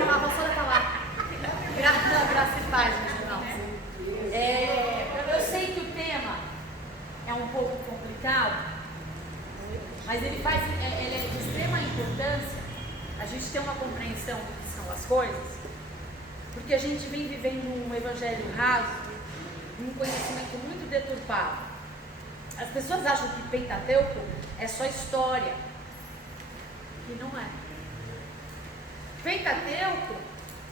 irmã, a vassoura está lá. Graças e paz, meus irmãos. Eu sei que o tema é um pouco complicado, mas ele é de extrema importância a gente ter uma compreensão do que são as coisas, porque a gente vem vivendo um evangelho raso, um conhecimento muito deturpado. As pessoas acham que Pentateuco é só história, e não é. Pentateuco,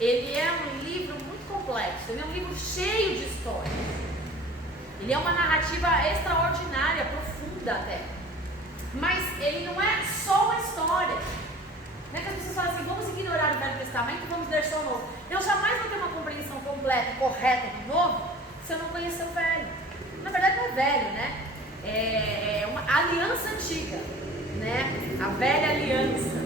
ele é um livro muito complexo, ele é um livro cheio de história. Ele é uma narrativa extraordinária, profunda até. Mas ele não é só uma história. Não é que as pessoas falam assim, vamos ignorar o Velho Testamento e vamos ler só o Novo. Eu jamais vou ter uma compreensão completa e correta do Novo se eu não conhecer o Velho. Na verdade não é velho, né? É uma aliança antiga, né? A velha aliança.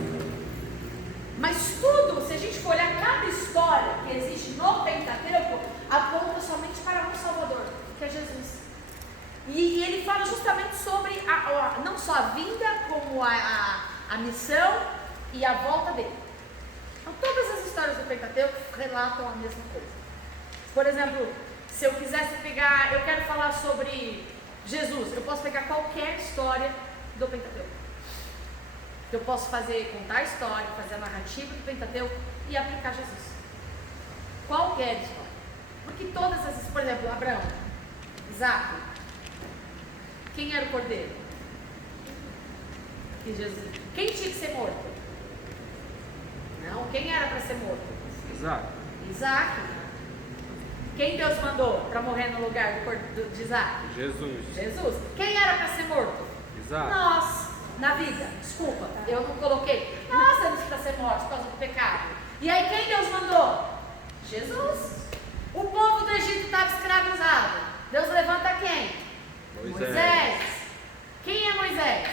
Mas tudo, se a gente for olhar cada história que existe no Pentateuco, aponta somente para um Salvador, que é Jesus. E ele fala justamente sobre não só a vinda, como a missão e a volta dele. Então todas as histórias do Pentateuco relatam a mesma coisa. Por exemplo, se eu quisesse pegar, eu quero falar sobre Jesus, eu posso pegar qualquer história do Pentateuco. Eu posso contar a história, fazer a narrativa do Pentateuco e aplicar Jesus. Qualquer história. Porque todas as, por exemplo, Abraão, Isaac, quem era o cordeiro? E Jesus. Quem tinha que ser morto? Não, quem era para ser morto? Isaac. Quem Deus mandou para morrer no lugar de Isaac? Jesus. Quem era para ser morto? Isaac. Nós. Na vida, desculpa, eu não coloquei. Nós temos para ser mortos por causa do pecado. E aí quem Deus mandou? Jesus. O povo do Egito estava escravizado. Deus levanta quem? Moisés. Quem é Moisés?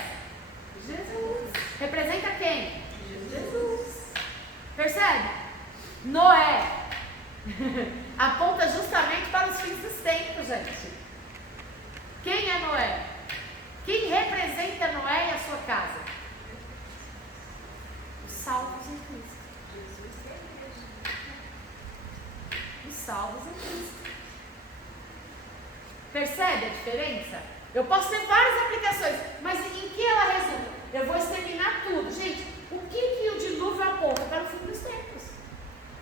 Jesus. Representa quem? Jesus. Percebe? Noé aponta justamente para os fins dos tempos, gente. Quem é Noé? Quem representa Noé e a sua casa? Os salvos em Cristo. Os salvos em Cristo. Percebe a diferença? Eu posso ter várias aplicações, mas em que ela resulta? Eu vou exterminar tudo. Gente, o que o dilúvio aponta para o fim dos tempos?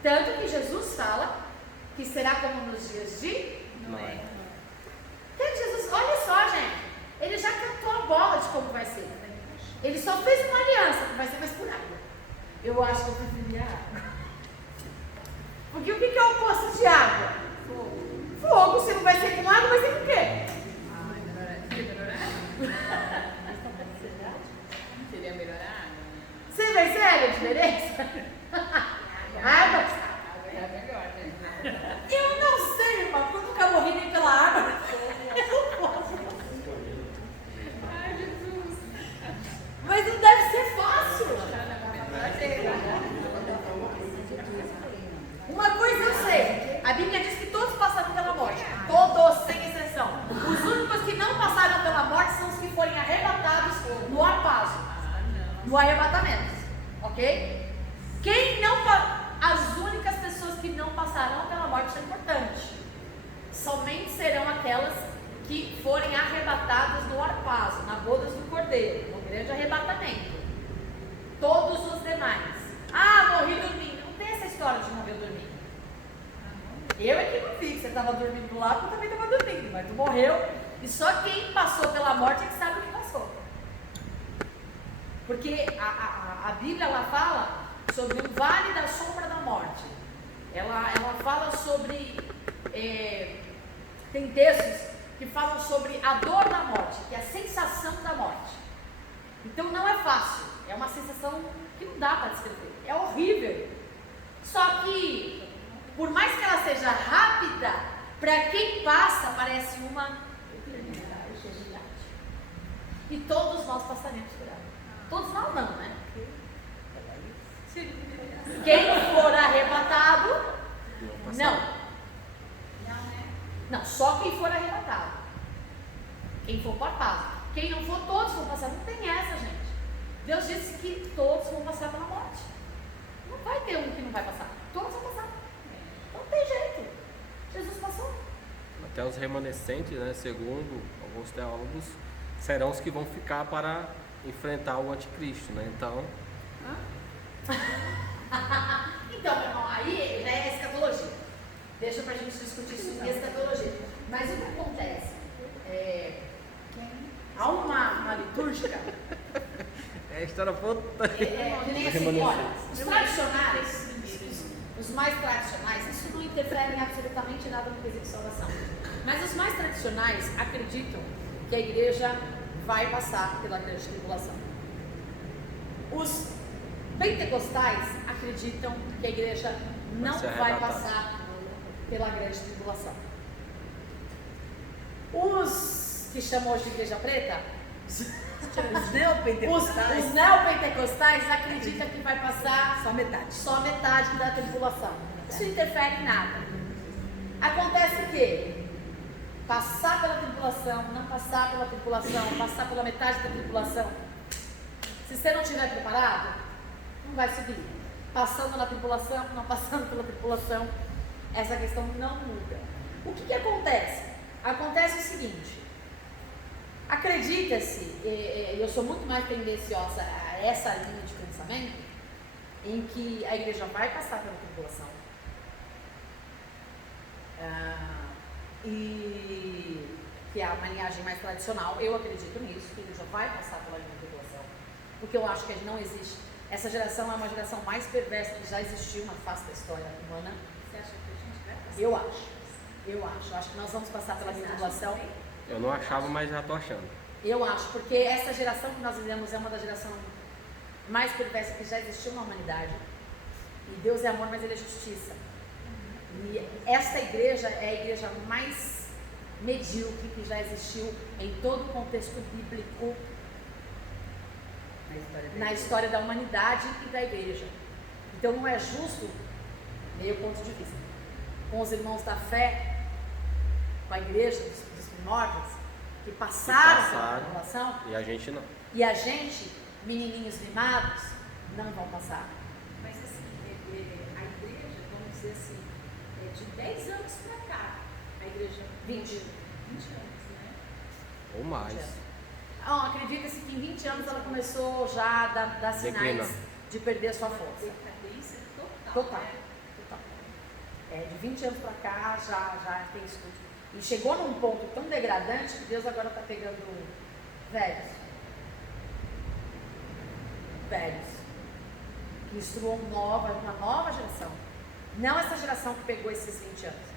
Tanto que Jesus fala que será como nos dias de Noé. Jesus, olha só, gente. Ele já cantou a bola de como vai ser. Ele só fez uma aliança que vai ser mais por água. Eu acho que eu preferia água. Porque o que é o oposto de água? Fogo. Se não vai ser com água, vai ser com o quê? Seria melhor a água. Você percebe a diferença? Água é melhor, né? Eu não sei, irmão, porque eu nunca morri nem pela água. Eu não posso. Mas não deve ser fácil. Uma coisa eu sei, a Bíblia diz que todos passaram pela morte, todos, sem exceção. Os únicos que não passaram pela morte são os que forem arrebatados no arpazo, no arrebatamento, ok? As únicas pessoas que não passarão pela morte, isso é importante, somente serão aquelas que forem arrebatadas no arpazo, na bodas do cordeiro, no grande arrebatamento. Todos os demais. Morri dormindo. Não tem essa história de morrer dormindo. Eu é que não vi que você estava dormindo lá, porque eu também estava dormindo, mas tu morreu. E só quem passou pela morte é que sabe o que passou. Porque a Bíblia, ela fala sobre o vale da sombra da morte. Ela fala sobre... tem textos que falam sobre a dor da morte, que é a sensação da morte. Então não é fácil, é uma sensação que não dá para descrever, é horrível. Só que, por mais que ela seja rápida, para quem passa parece uma eternidade. E todos nós passaremos por ela. Todos nós não, né? Quem for arrebatado, não, só quem for arrebatado. Quem for papado. Quem não for, todos vão passar. Não tem essa, gente. Deus disse que todos vão passar pela morte. Não vai ter um que não vai passar. até os remanescentes, né, segundo alguns teólogos, serão os que vão ficar para enfrentar o anticristo, né? Então, Então, meu irmão, aí já é escatologia. Deixa pra gente discutir isso em escatologia. Mas o que acontece? Há uma litúrgica. é a história puta. Que nem assim, olha, os tradicionais, os mais tradicionais, isso não interfere em absolutamente nada no quesito de salvação. Mas os mais tradicionais acreditam que a igreja vai passar pela grande tribulação. Os pentecostais acreditam que a igreja não vai passar pela grande tribulação. Os que chamam hoje de igreja preta, os neopentecostais acreditam que vai passar só metade da tribulação. Isso não interfere em nada. Acontece o quê? Passar pela tribulação, não passar pela tribulação, passar pela metade da tribulação. Se você não estiver preparado, não vai subir. Passando na tribulação, não passando pela tribulação, essa questão não muda. O que acontece? Acontece o seguinte: acredita-se, eu sou muito mais tendenciosa a essa linha de pensamento, em que a igreja vai passar pela tribulação. E que é a linhagem mais tradicional, eu acredito nisso, que a igreja vai passar pela linha de tribulação. Porque eu acho que não existe. Essa geração é uma geração mais perversa que já existiu na face da história humana. Você acha que a gente vai passar? Eu acho. Eu acho que nós vamos passar pela tribulação. Eu não achava, mas já tô achando. Eu acho, porque essa geração que nós vivemos é uma das gerações mais perversas que já existiu na humanidade. E Deus é amor, mas Ele é justiça. E esta igreja é a igreja mais medíocre que já existiu em todo o contexto bíblico na história da humanidade e da igreja. Então não é justo, meu ponto de vista, com os irmãos da fé, com a igreja dos primórdios, que passaram pela tribulação, e a gente não. E a gente, menininhos mimados, não vão passar. Mas assim, a igreja, vamos dizer assim, de 10 anos para cá, a igreja 20 anos, né? Ou mais. Acredita-se que em 20 anos ela começou já a dar sinais de perder a sua força. Decadência Total. De 20 anos para cá já tem isso tudo. E chegou num ponto tão degradante que Deus agora está pegando velhos, que instruam uma nova geração. Não essa geração que pegou esses 20 anos.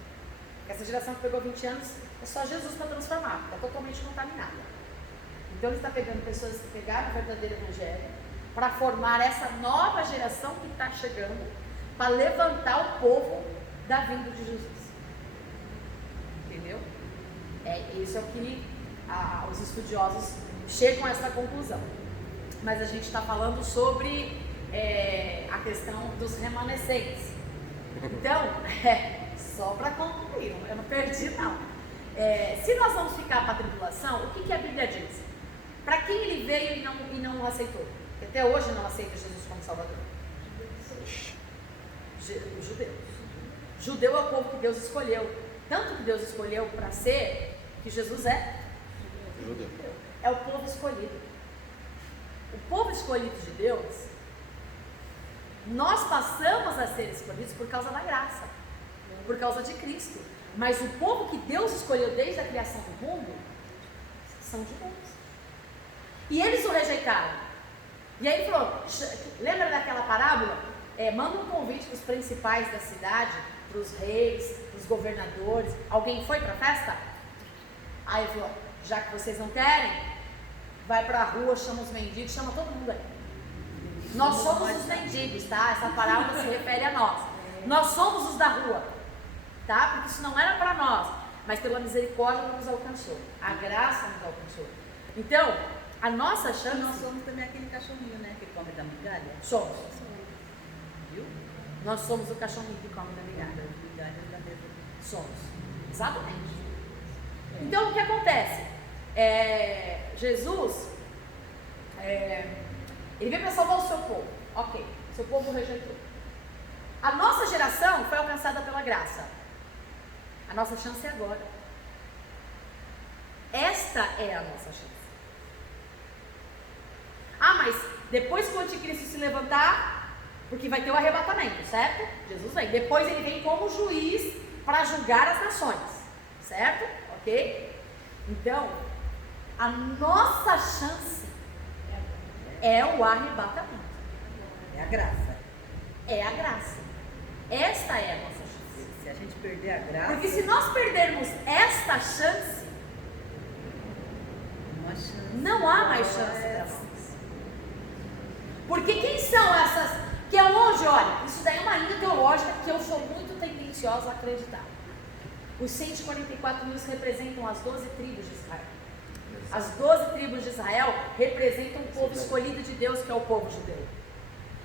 Essa geração que pegou 20 anos é só Jesus para transformar, está totalmente contaminada. Então Ele está pegando pessoas que pegaram o verdadeiro evangelho para formar essa nova geração que está chegando, para levantar o povo da vinda de Jesus. Entendeu? Isso é o que os estudiosos chegam a essa conclusão. Mas a gente está falando sobre a questão dos remanescentes. Então, só para concluir, eu não perdi não. Se nós vamos ficar para a tribulação, o que a Bíblia diz? Para quem Ele veio e não o aceitou? Que até hoje não aceita Jesus como Salvador. Os judeus. Judeu é o povo que Deus escolheu. Tanto que Deus escolheu para ser, que Jesus é judeu. É o povo escolhido. O povo escolhido de Deus, nós passamos a ser escolhidos por causa da graça, por causa de Cristo. Mas o povo que Deus escolheu desde a criação do mundo são judeus. E eles o rejeitaram. E aí ele falou, lembra daquela parábola? Manda um convite para os principais da cidade, para os reis, para os governadores. Alguém foi para a festa? Aí ele falou, já que vocês não querem, vai para a rua, chama os mendigos, chama todo mundo aí. Nós somos os mendigos, tá? Essa parábola se refere a nós. Nós somos os da rua, tá? Porque isso não era para nós, mas pela misericórdia nos alcançou. A graça nos alcançou. Então, a nossa chance... Nós somos também aquele cachorrinho, né? Que come da migalha. Somos. Viu? Nós somos o cachorrinho que come da migalha. Somos. Exatamente. Então, o que acontece? Jesus, Ele veio para salvar o seu povo. Ok, seu povo rejeitou. A nossa geração foi alcançada pela graça. A nossa chance é agora. Esta é a nossa chance. Ah, mas depois que o anticristo se levantar, porque vai ter o arrebatamento, certo? Jesus vem. Depois ele vem como juiz para julgar as nações, certo? Ok? Então, a nossa chance é o arrebatamento. É a graça. É a graça. Esta é a nossa chance. Se a gente perder a graça, Porque se nós perdermos esta chance, não há mais chance para nós. Porque quem são essas? Que é longe, olha, isso daí é uma linha teológica que eu sou muito tendenciosa a acreditar. Os 144 mil representam as 12 tribos de Israel. As 12 tribos de Israel representam o povo escolhido de Deus, que é o povo judeu.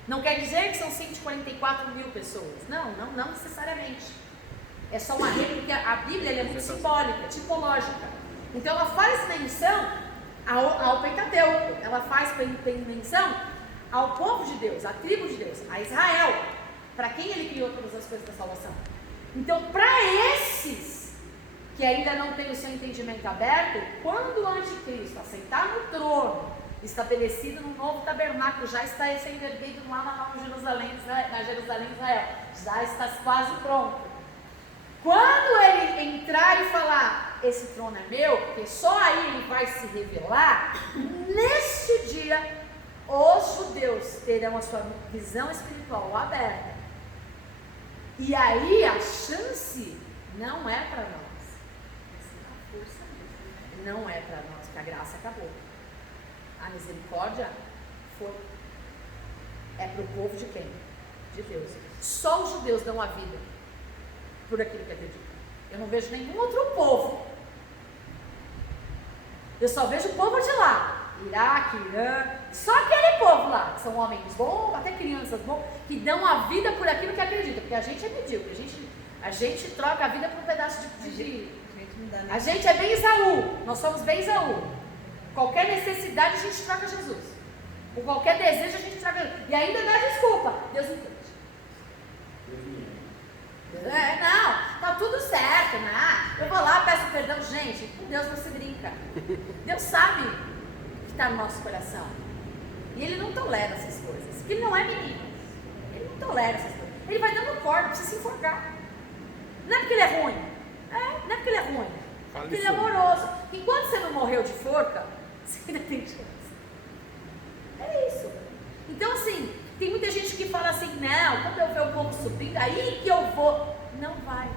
Não quer dizer que são 144 mil pessoas. Não necessariamente. É só uma regra, porque a Bíblia é muito simbólica, tipológica. Então ela faz menção ao Pentateuco, ela faz menção ao povo de Deus, à tribo de Deus, a Israel, para quem ele criou todas as coisas da salvação. Então, para esses que ainda não têm o seu entendimento aberto, quando o anticristo assentar no trono, estabelecido no novo tabernáculo, já está sendo erguido lá na Nova Jerusalém, na Jerusalém Israel, já está quase pronto. Quando ele entrar e falar, esse trono é meu, porque só aí ele vai se revelar, neste dia os judeus terão a sua visão espiritual aberta. E aí a chance não é para nós. Não é para nós, porque a graça acabou. A misericórdia foi. É para o povo de quem? De Deus. Só os judeus dão a vida por aquilo que acreditam. Eu não vejo nenhum outro povo. Eu só vejo o povo de lá. Iraque, Irã, só aquele povo lá, que são homens bons, até crianças bons, que dão a vida por aquilo que acreditam, porque a gente é medíocre, a gente troca a vida por um pedaço de... A gente é bem Esaú, nós somos bem Esaú. Qualquer necessidade a gente troca Jesus, por qualquer desejo a gente troca Jesus, e ainda dá desculpa, Deus entende. Não, tá tudo certo, né? Eu vou lá, peço perdão, gente, com Deus não se brinca, Deus sabe que está no nosso coração. E ele não tolera essas coisas. Porque ele não é menino. Ele não tolera essas coisas. Ele vai dando corda para você se enforcar. Não é porque ele é ruim. Não é porque ele é ruim. É porque ele é amoroso. Enquanto você não morreu de forca, você ainda tem chance. É isso. Então, assim, tem muita gente que fala assim, não, quando eu ver o povo subindo, aí que eu vou. Não vai.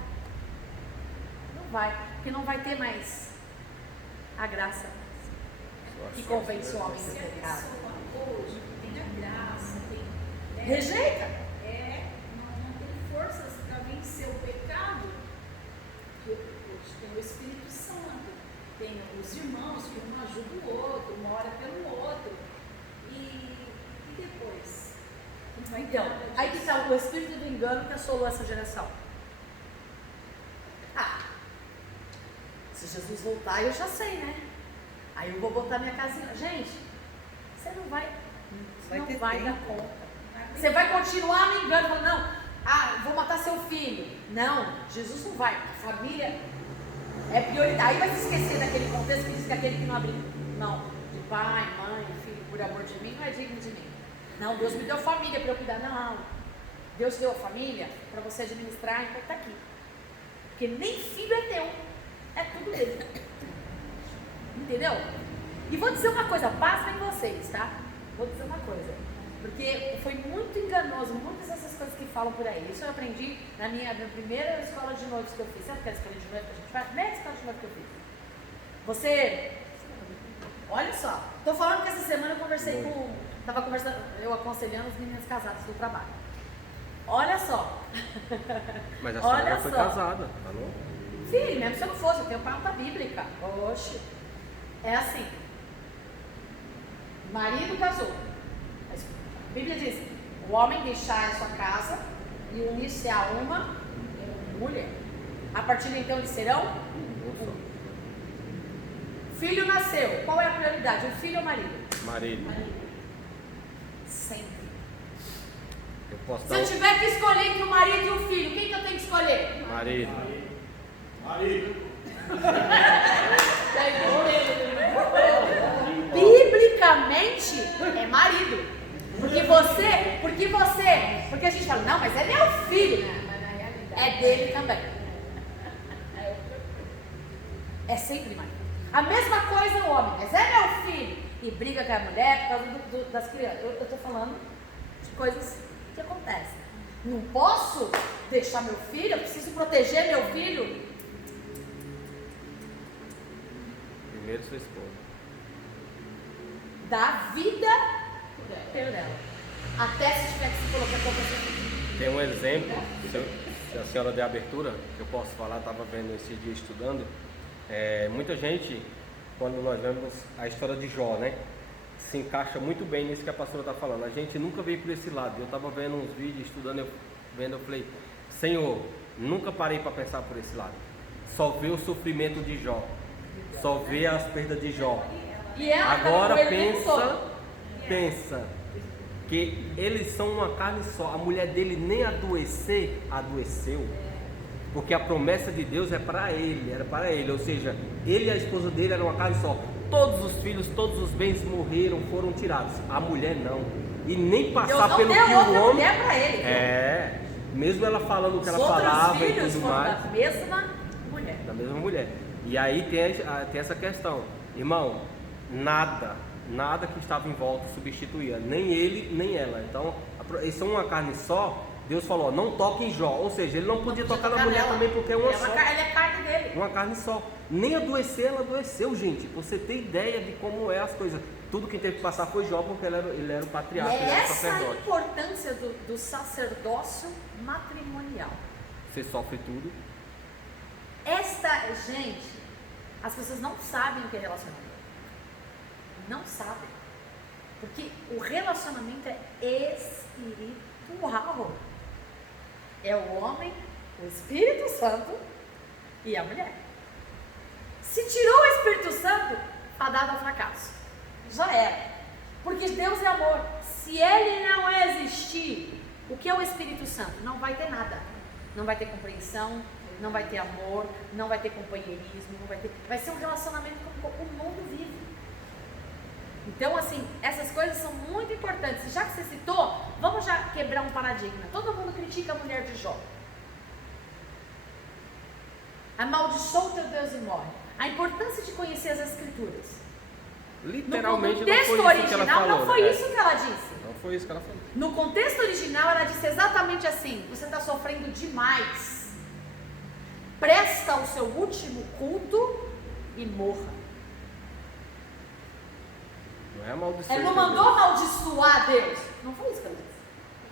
Não vai. Porque não vai ter mais a graça que convence o homem do pecado. Hoje tem a graça, tem. Rejeita. Não tem forças para vencer o pecado. Hoje tem o Espírito Santo, tem os irmãos que um ajuda o outro, uma ora pelo outro. E depois? Então, aí que está o espírito do engano que assolou essa geração. Se Jesus voltar, eu já sei, né? Aí eu vou botar minha casinha. Gente, você não vai dar conta. Você vai continuar me enganando, falando, não, vou matar seu filho. Não, Jesus não vai. A família é prioridade. Aí vai se esquecer daquele contexto que diz que aquele que não abre mão de pai, mãe, filho, por amor de mim, não é digno de mim. Não, Deus me deu família para eu cuidar. Não, Deus deu a família para você administrar, então está aqui. Porque nem filho é teu, é tudo dele. Entendeu? E vou dizer uma coisa, pasmem vocês, tá? Vou dizer uma coisa, porque foi muito enganoso, muitas dessas coisas que falam por aí. Isso eu aprendi na minha primeira escola de noivos que eu fiz. Sabe aquela escola de noivos que a gente faz? Primeira escola de noivos que eu fiz. Você, olha só, tô falando que essa semana eu conversei eu aconselhando as meninas casadas do trabalho. Olha só. Mas a senhora já foi casada, falou? Filho, mesmo se eu não fosse, eu tenho pauta bíblica. Oxe. É assim. Marido casou. A Bíblia diz: o homem deixar a sua casa e unir-se a uma mulher. A partir de então eles serão um. Filho nasceu. Qual é a prioridade? O filho ou o marido? Marido. Sempre. Se eu tiver que escolher entre o marido e o filho, quem que eu tenho que escolher? Marido. Marido. Pegou biblicamente é marido. Porque a gente fala, não, mas é meu filho. Mas na realidade É dele também. É sempre marido. A mesma coisa o homem, mas é meu filho. E briga com a mulher por causa das crianças. Eu estou falando de coisas que acontecem. Não posso deixar meu filho, eu preciso proteger meu filho. Primeiro sua esposa. Da vida pelo dela. Até se tiver que se colocar contra você. Tem um exemplo, se a senhora der abertura, que eu posso falar, estava vendo esse dia estudando. Muita gente, quando nós vemos a história de Jó, né, se encaixa muito bem nisso que a pastora está falando. A gente nunca veio por esse lado. Eu estava vendo uns vídeos, estudando, eu falei, Senhor, nunca parei para pensar por esse lado. Só ver o sofrimento de Jó, só ver as perdas de Jó. E ela Agora tá com ele o tempo todo. pensa que eles são uma carne só. A mulher dele nem adoeceu, porque a promessa de Deus era para ele, ou seja, ele e a esposa dele eram uma carne só. Todos os filhos, todos os bens morreram, foram tirados. A mulher não, e nem passar Deus pelo não que deu outra o homem. mulher para ele. Mesmo ela falando o que Os ela falava outros e filhos tudo foram mais. da mesma mulher. Da mesma mulher. E aí tem essa questão, irmão, nada que estava em volta substituía, nem ele, nem ela. Então, eles são uma carne só. Deus falou, não toque em Jó, ou seja, ele não podia tocar na mulher nela. também, porque é uma só. Ela é carne dele. Uma carne só. Nem adoecer, ela adoeceu, gente. Você tem ideia de como é as coisas. Tudo que teve que passar foi Jó, porque ele era o patriarca, E ele é era o essa a sacerdote. importância do sacerdócio matrimonial. Você sofre tudo. Gente, as pessoas não sabem o que é relacionamento. Não sabem. Porque o relacionamento é espiritual. É o homem, o Espírito Santo e a mulher. Se tirou o Espírito Santo, está dado ao fracasso. Já era. Porque Deus é amor. Se ele não existir, o que é o Espírito Santo? Não vai ter nada. Não vai ter compreensão, não vai ter amor, não vai ter companheirismo, vai ser um relacionamento como o mundo vive. Então, assim, essas coisas são muito importantes. Já que você citou, vamos já quebrar um paradigma. Todo mundo critica a mulher de Jó. Amaldiçoa o teu Deus e morre. A importância de conhecer as Escrituras. Literalmente no não texto foi isso que ela original, falou. não foi né? isso que ela disse. Não foi isso que ela falou. No contexto original, ela disse exatamente assim: você está sofrendo demais. Presta o seu último culto e morra. Não é amaldiçoar. Ela não mandou amaldiçoar Deus. Não foi isso que ela disse.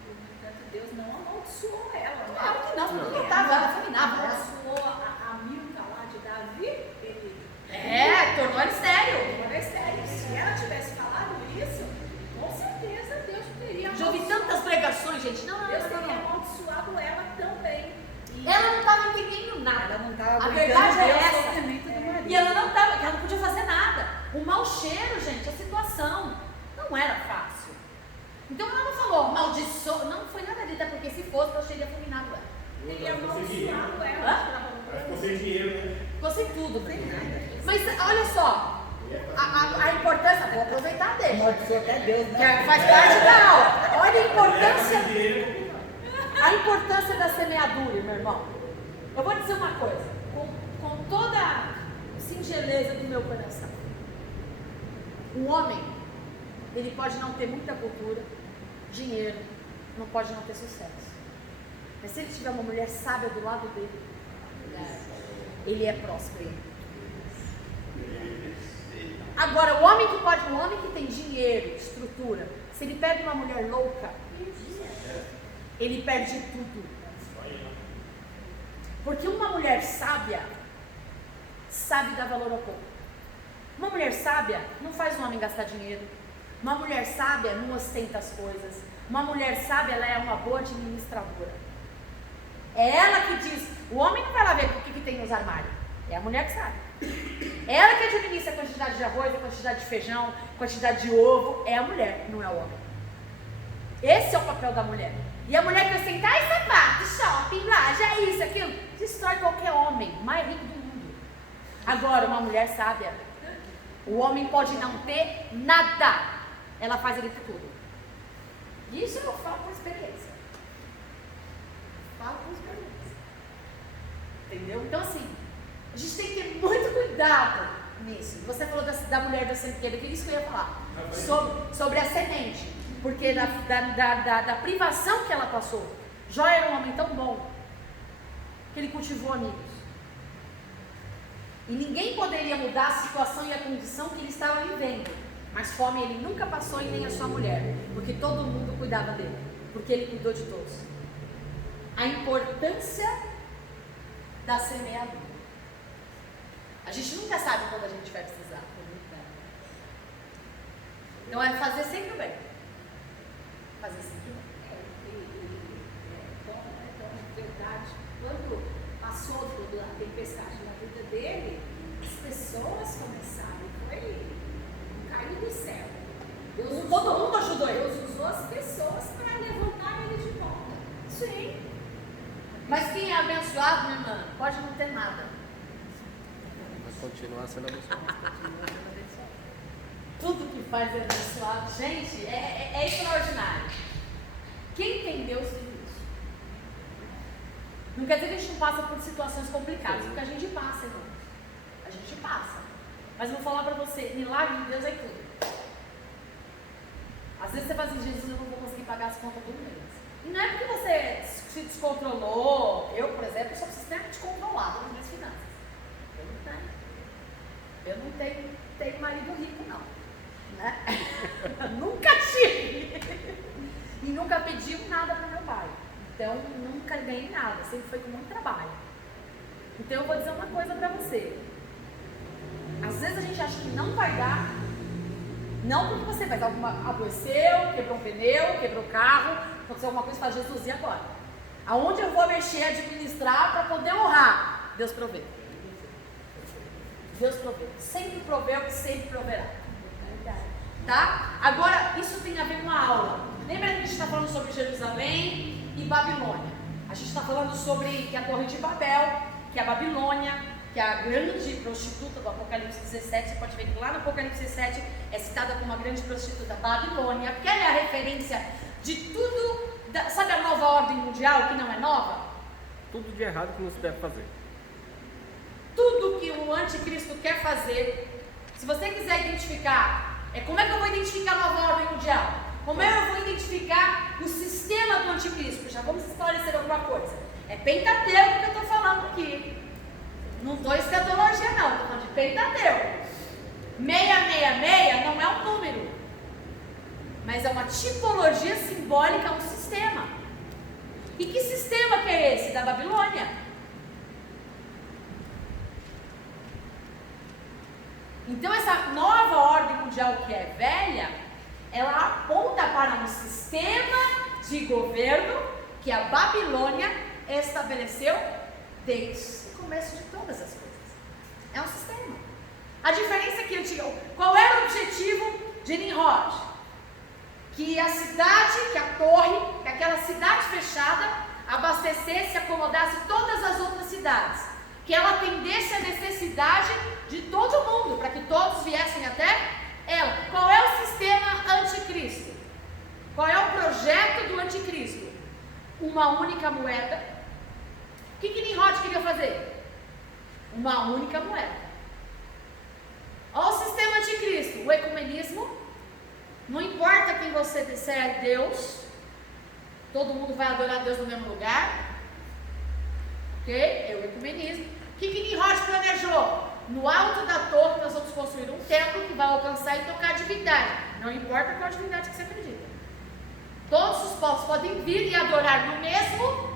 No entanto, Deus não amaldiçoou ela, né? Claro que não, porque ela estava, ela fulminava. Amaldiçoou a Milca lá de Davi, ele Tornou ele estéril. Agora é sério, se ela tivesse falado isso, com certeza Deus teria Já ouvi tantas pregações, gente. Não. Deus teria amaldiçoado ela também. E Ela não estava entendendo nada. Ela não estava A verdade é ver o essa. sofrimento do marido. E ela não podia fazer nada. O mau cheiro, gente, a situação não era fácil. Então ela não falou maldiçoa, não foi nada dita, porque se fosse, eu teria fulminado ela. teria amaldiçoado Hã? ela. Ficou sem dinheiro, né? Ficou sem tudo, sem nada. Mas olha só, a importância, vou aproveitar dele, Amaldiçoou até Deus, que né? faz parte da aula. Olha a Dinheiro. importância da semeadura, meu irmão. Eu vou dizer uma coisa, com toda a singeleza do meu coração. O homem, ele pode não ter muita cultura, dinheiro, não pode não ter sucesso. Mas se ele tiver uma mulher sábia do lado dele, ele é próspero. Agora, o homem que tem dinheiro, estrutura, se ele pega uma mulher louca, ele perde tudo. Porque uma mulher sábia sabe dar valor ao corpo. Uma mulher sábia não faz um homem gastar dinheiro. Uma mulher sábia não ostenta as coisas. Uma mulher sábia, ela é uma boa administradora. É ela que diz, o homem não vai lá ver o que tem nos armários. É a mulher que sabe. É ela que administra a quantidade de arroz, a quantidade de feijão, a quantidade de ovo. É a mulher, não é o homem. Esse é o papel da mulher. E a mulher que ostenta, ai, sapato, shopping, laje, isso, aquilo, destrói qualquer homem, mais rico do mundo. Agora, uma mulher sábia, O homem pode não ter nada, ela faz ele ter tudo. Isso eu falo com experiência. Falo com experiência. Entendeu? Então assim, a gente tem que ter muito cuidado nisso. Você falou da mulher da sementeira, que é isso que eu ia falar. Sobre a semente. Porque da privação que ela passou. Jó era um homem tão bom que ele cultivou amigos. E ninguém poderia mudar a situação e a condição que ele estava vivendo. Mas fome ele nunca passou e nem a sua mulher. Porque todo mundo cuidava dele. Porque ele cuidou de todos. A importância da semeadura. A gente nunca sabe quando a gente vai precisar. Então é fazer sempre o bem. Fazer sempre o bem. Então, verdade, quando passou toda a tempestade na vida dele, as pessoas começaram, caiu do céu. Todo mundo ajudou ele. Deus usou as pessoas para levantar ele de volta. Sim. Mas quem é abençoado, minha irmã, pode não ter nada. Vai continuar sendo abençoado. Tudo que faz é abençoado. Gente, é extraordinário. Quem tem Deus tem isso. Não quer dizer que a gente não passa por situações complicadas, porque a gente passa, irmão. A gente passa. Mas eu vou falar pra você, milagre de Deus é tudo. Às vezes você fala assim, Jesus, eu não vou conseguir pagar as contas do mês. E não é porque você se descontrolou. Eu, por exemplo, sou extremamente controlada nas minhas finanças. Eu não tenho marido rico, não. Né? Nunca tive. E nunca pedi nada para meu pai. Então, nunca ganhei nada. Sempre foi com muito trabalho. Então, eu vou dizer uma coisa para você. Às vezes a gente acha que não vai dar. Não porque você faz alguma, adoeceu, quebrou um pneu, quebrou o carro, aconteceu alguma coisa e fala, Jesus, e agora? Aonde eu vou mexer, administrar para poder honrar? Deus provê. Deus provê. Sempre proveu e sempre proverá. Tá? Agora, isso tem a ver com a aula. Lembra que a gente está falando sobre Jerusalém e Babilônia? A gente está falando sobre que a Torre de Babel, que a Babilônia, que é a grande prostituta do Apocalipse 17, você pode ver que lá no Apocalipse 17 é citada como a grande prostituta Babilônia, porque ela é a referência de tudo, sabe a nova ordem mundial que não é nova? Tudo de errado que não se deve fazer. Tudo que o anticristo quer fazer, se você quiser identificar, como é que eu vou identificar a nova ordem mundial? Como é que eu vou identificar o sistema do anticristo? Já vamos esclarecer alguma coisa. É Pentateuco que eu estou falando aqui. Não estou escatologia não, estou falando de Pentateuco. 666 não é um número, mas é uma tipologia simbólica, um sistema. E que sistema que é esse? Da Babilônia. Então essa nova ordem mundial que é velha, ela aponta para um sistema de governo que a Babilônia estabeleceu desde o começo de todas as coisas. É um sistema. A diferença é que qual era o objetivo de Nimrod? Que a cidade, que a torre, que aquela cidade fechada abastecesse e acomodasse todas as outras cidades. Que ela atendesse a necessidade de todo mundo, para que todos viessem até ela. Qual é o sistema anticristo? Qual é o projeto do anticristo? Uma única moeda. O que Nimrod queria fazer? Uma única moeda. Olha o sistema anticristo, o ecumenismo. Não importa quem você disser é Deus, todo mundo vai adorar Deus no mesmo lugar. Ok? É o ecumenismo. O que Nimrod planejou? No alto da torre nós vamos construir um templo que vai alcançar e tocar a divindade. Não importa qual divindade que você acredita. Todos os povos podem vir e adorar no mesmo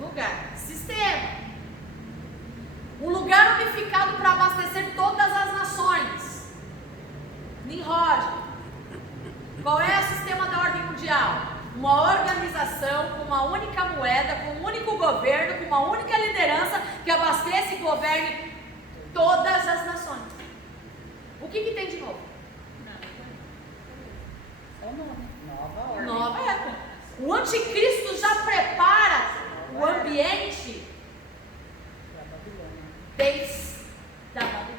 lugar. Sistema. Um lugar unificado para abastecer todas as nações. Nimrod. Qual é o sistema da ordem mundial? Uma organização com uma única moeda, com um único governo, com uma única liderança que abasteça e governe todas as nações. O que tem de novo? É o nome. Nova ordem. Nova época. O anticristo já prepara o ambiente desde a Babilônia.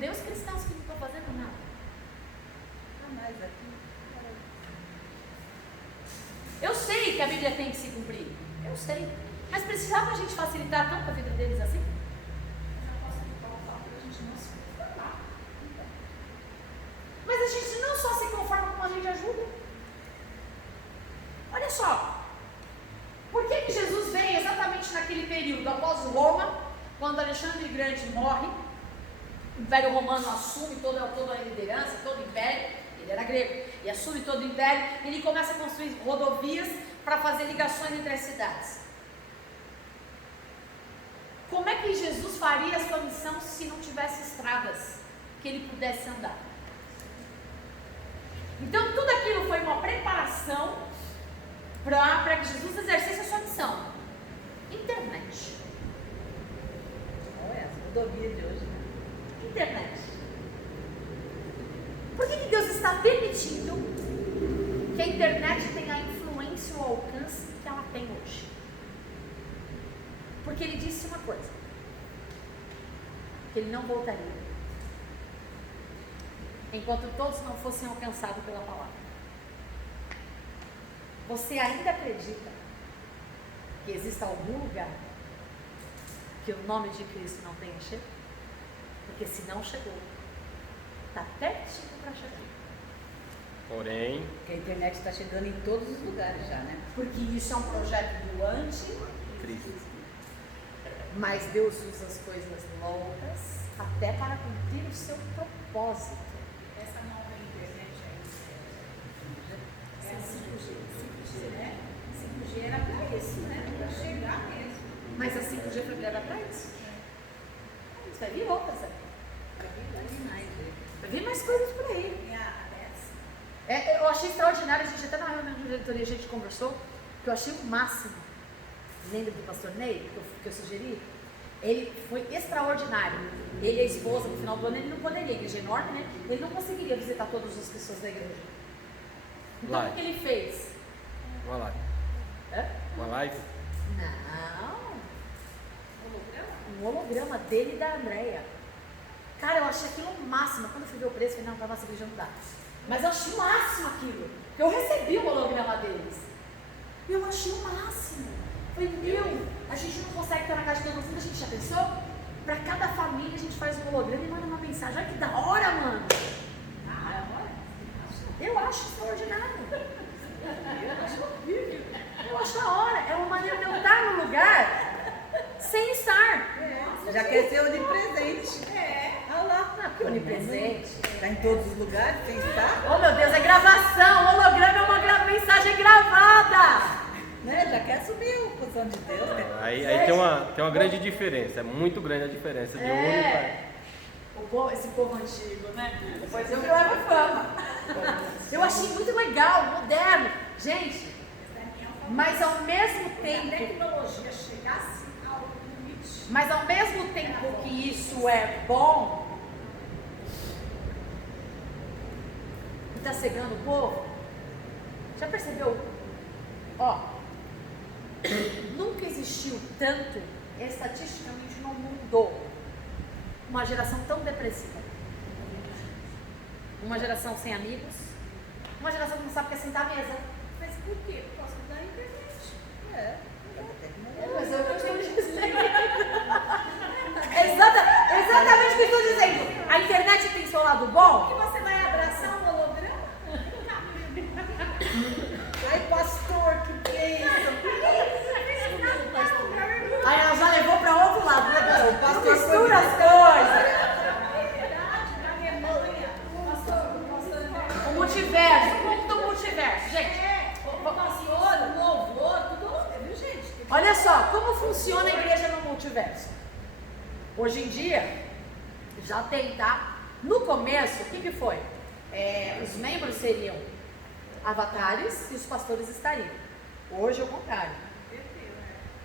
judeus cristãos que não estão fazendo nada. Mas aqui. Eu sei que a Bíblia tem que se cumprir. Eu sei. Mas precisava a gente facilitar tanto a vida deles assim? Eu já posso falar o fato da gente não se conformar. Mas a gente não só se conforma como a gente ajuda. Olha só. Por que Jesus veio exatamente naquele período após Roma, quando Alexandre o Grande morre, o Império Romano assume toda a liderança, todo o Império, ele era grego, e assume todo o Império, e ele começa a construir rodovias para fazer ligações entre as cidades. Como é que Jesus faria a sua missão se não tivesse estradas que ele pudesse andar? Então tudo aquilo foi uma preparação para que Jesus exercesse a sua missão. Internet. Olha, as rodovias de hoje, né? Internet. Por que Deus está permitindo que a internet tenha a influência ou alcance que ela tem hoje? Porque Ele disse uma coisa, que Ele não voltaria enquanto todos não fossem alcançados pela palavra. Você ainda acredita que exista algum lugar que o nome de Cristo não tenha chegado? Porque se não chegou, está pertinho para chegar. Porém, Porque a internet está chegando em todos os lugares já, né? Porque isso é um projeto do anticristo. Mas Deus usa as coisas loucas até para cumprir o seu propósito. Essa nova internet aí, é 5G, né? 5G era para isso, né? Para chegar mesmo. Mas a 5G foi criada para isso. Isso vai vir outras. Vai vir mais coisas por aí. E a Alexa. Eu achei extraordinário, a gente até na reunião de diretoria a gente conversou, que eu achei o máximo. Lembra do pastor Ney, que eu sugeri? Ele foi extraordinário. Ele e a esposa, no final do ano, ele não poderia, a igreja é enorme, né? Ele não conseguiria visitar todas as pessoas da igreja. Então, o que ele fez? uma live. Hã? Uma live? Não. Um holograma dele e da Andréia. Cara, eu achei aquilo o máximo. Quando eu fui ver o preço, eu falei, não, para nossa igreja não dá. Mas eu achei o máximo aquilo. Porque eu recebi o holograma deles. Eu achei o máximo. Falei, meu, a gente não consegue estar na casa de todo mundo, a gente já pensou? Para cada família a gente faz um holograma e manda uma mensagem. Olha que da hora, mano. Ah, olha. Eu acho extraordinário. Eu acho horrível. Eu acho da hora. É uma maneira de eu estar no lugar sem estar. Já quer ser onipresente. Olha lá. Ah, que onipresente. Está em todos os lugares, sem estar. Oh, meu Deus, é gravação. Holograma é uma mensagem gravada. Né? Já quer assumir a função de Deus, né? Aí tem uma grande diferença, é muito grande a diferença de Esse povo antigo, né? Depois eu me levo fama. Eu achei muito legal, moderno. Gente, mas ao mesmo Se a tempo, tecnologia chegasse ao limite. mas ao mesmo tempo que isso é bom, e está cegando o povo, já percebeu? Ó, nunca existiu tanto, estatisticamente no mundo, uma geração tão depressiva. Uma geração sem amigos, uma geração que não sabe o que é sentar à mesa. Mas por quê? Por causa da internet. Mas eu estou dizendo. Exatamente o que eu estou dizendo. A internet tem seu lado Que bom? você vai abraçar um holograma? Ai, pastor, que é isso? Aí ela já levou para outro lado, né? O pastor Mistura as foi coisas. Na Alemanha, O multiverso, o mundo do multiverso. Gente, o pastor, o louvor, tudo, viu, gente? olha só, como funciona a igreja no multiverso? Hoje em dia, já tem, tá? No começo, o que foi? Os membros seriam avatares e os pastores estariam. Hoje é o contrário.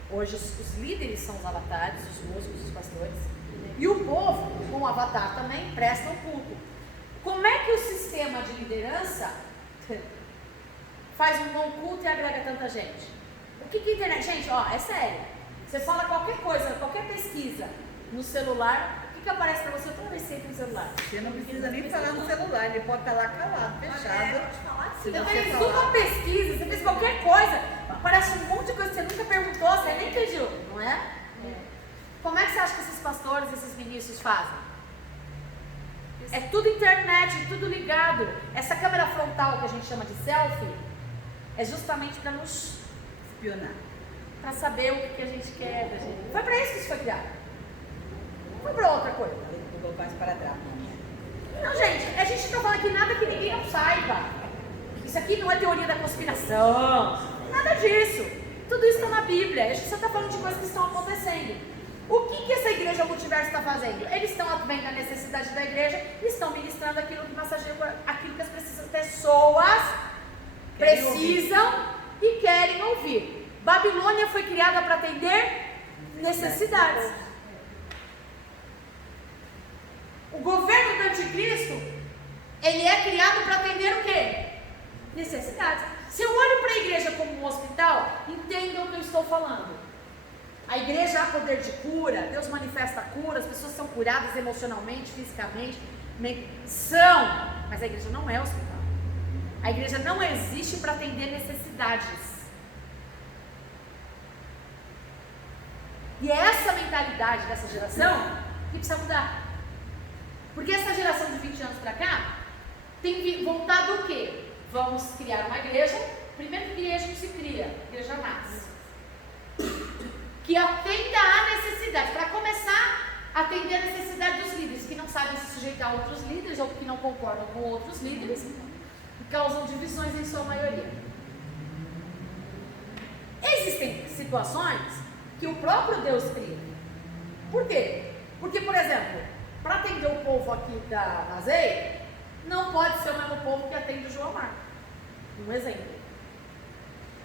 Hoje os líderes são os avatares, os músicos, os pastores. E o povo, com o avatar também, prestam culto. Como é que o sistema de liderança faz um bom culto e agrega tanta gente? O que a internet... Gente, ó, é sério. Você fala qualquer coisa, qualquer pesquisa no celular, o que aparece para você toda vez que você entra no celular? Você não precisa nem falar no celular, ele pode estar lá calado, fechado. Se Você você fez falar. uma pesquisa, você fez qualquer coisa, aparece um monte de coisa que você nunca perguntou, você nem pediu, não é? Como é que você acha que esses pastores, esses ministros fazem? É tudo internet, tudo ligado. Essa câmera frontal que a gente chama de selfie é justamente para nos Espionar. para saber o que a gente quer da gente. Foi para isso que isso foi criado. Não foi para outra coisa. Ele vou mais para trás. Não, gente, a gente está falando aqui nada que ninguém não saiba. Isso aqui não é teoria da conspiração. Nada disso. Tudo isso está na Bíblia. A gente só está falando de coisas que estão acontecendo. O que essa igreja multiverso está fazendo? Eles estão vendo a necessidade da igreja e estão ministrando aquilo que aquilo que as pessoas precisam e querem ouvir. Babilônia foi criada para atender necessidades. O governo do anticristo, ele é criado para atender o quê? Necessidades. Se eu olho para a igreja como um hospital, entendam o que eu estou falando. A igreja há poder de cura, Deus manifesta a cura, as pessoas são curadas emocionalmente, fisicamente, são, mas a igreja não é hospital. A igreja não existe para atender necessidades. E é essa mentalidade dessa geração que precisa mudar. Porque essa geração de 20 anos para cá tem voltado o quê? Vamos criar uma igreja. Primeiro igreja que se cria, igreja nasce. Que atenda à necessidade. Para começar, atender a necessidade dos líderes, que não sabem se sujeitar a outros líderes ou que não concordam com outros líderes e causam divisões em sua maioria. Existem situações que o próprio Deus cria. Por quê? Porque, por exemplo, para atender o povo aqui da Mazei, não pode ser o mesmo povo que atende o João Marcos. Um exemplo.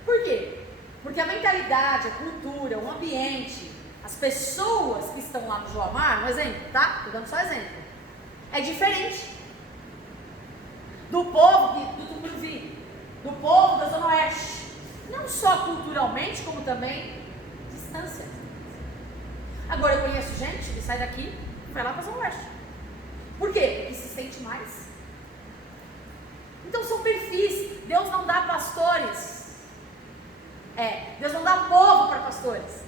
Por quê? Porque a mentalidade, a cultura, o ambiente, as pessoas que estão lá no João Mar, um exemplo, tá? Estou dando só exemplo. É diferente do povo do Tucuruvi, do povo da Zona Oeste. Não só culturalmente, como também distância. Agora, eu conheço gente que sai daqui e vai lá para a Zona Oeste. Por quê? Porque se sente mais. Então são perfis. Deus não dá pastores. Deus não dá povo para pastores.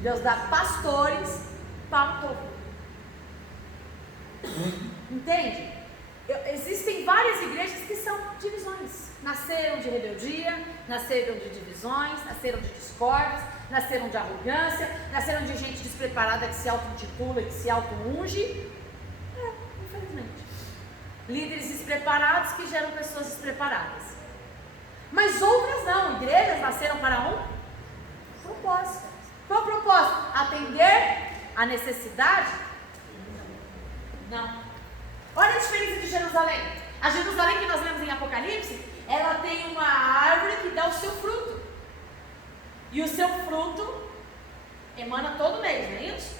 Deus dá pastores para o povo. Entende? Existem várias igrejas que são divisões. Nasceram de rebeldia, nasceram de divisões, nasceram de discórdias, nasceram de arrogância, nasceram de gente despreparada que se auto-intitula, que se auto-unge. Infelizmente. Líderes despreparados que geram pessoas despreparadas. Mas outras não, igrejas nasceram para um propósito. Qual o propósito? Atender a necessidade? Não. Olha a diferença de Jerusalém. A Jerusalém que nós lemos em Apocalipse, ela tem uma árvore que dá o seu fruto. E o seu fruto emana todo mês, não é isso?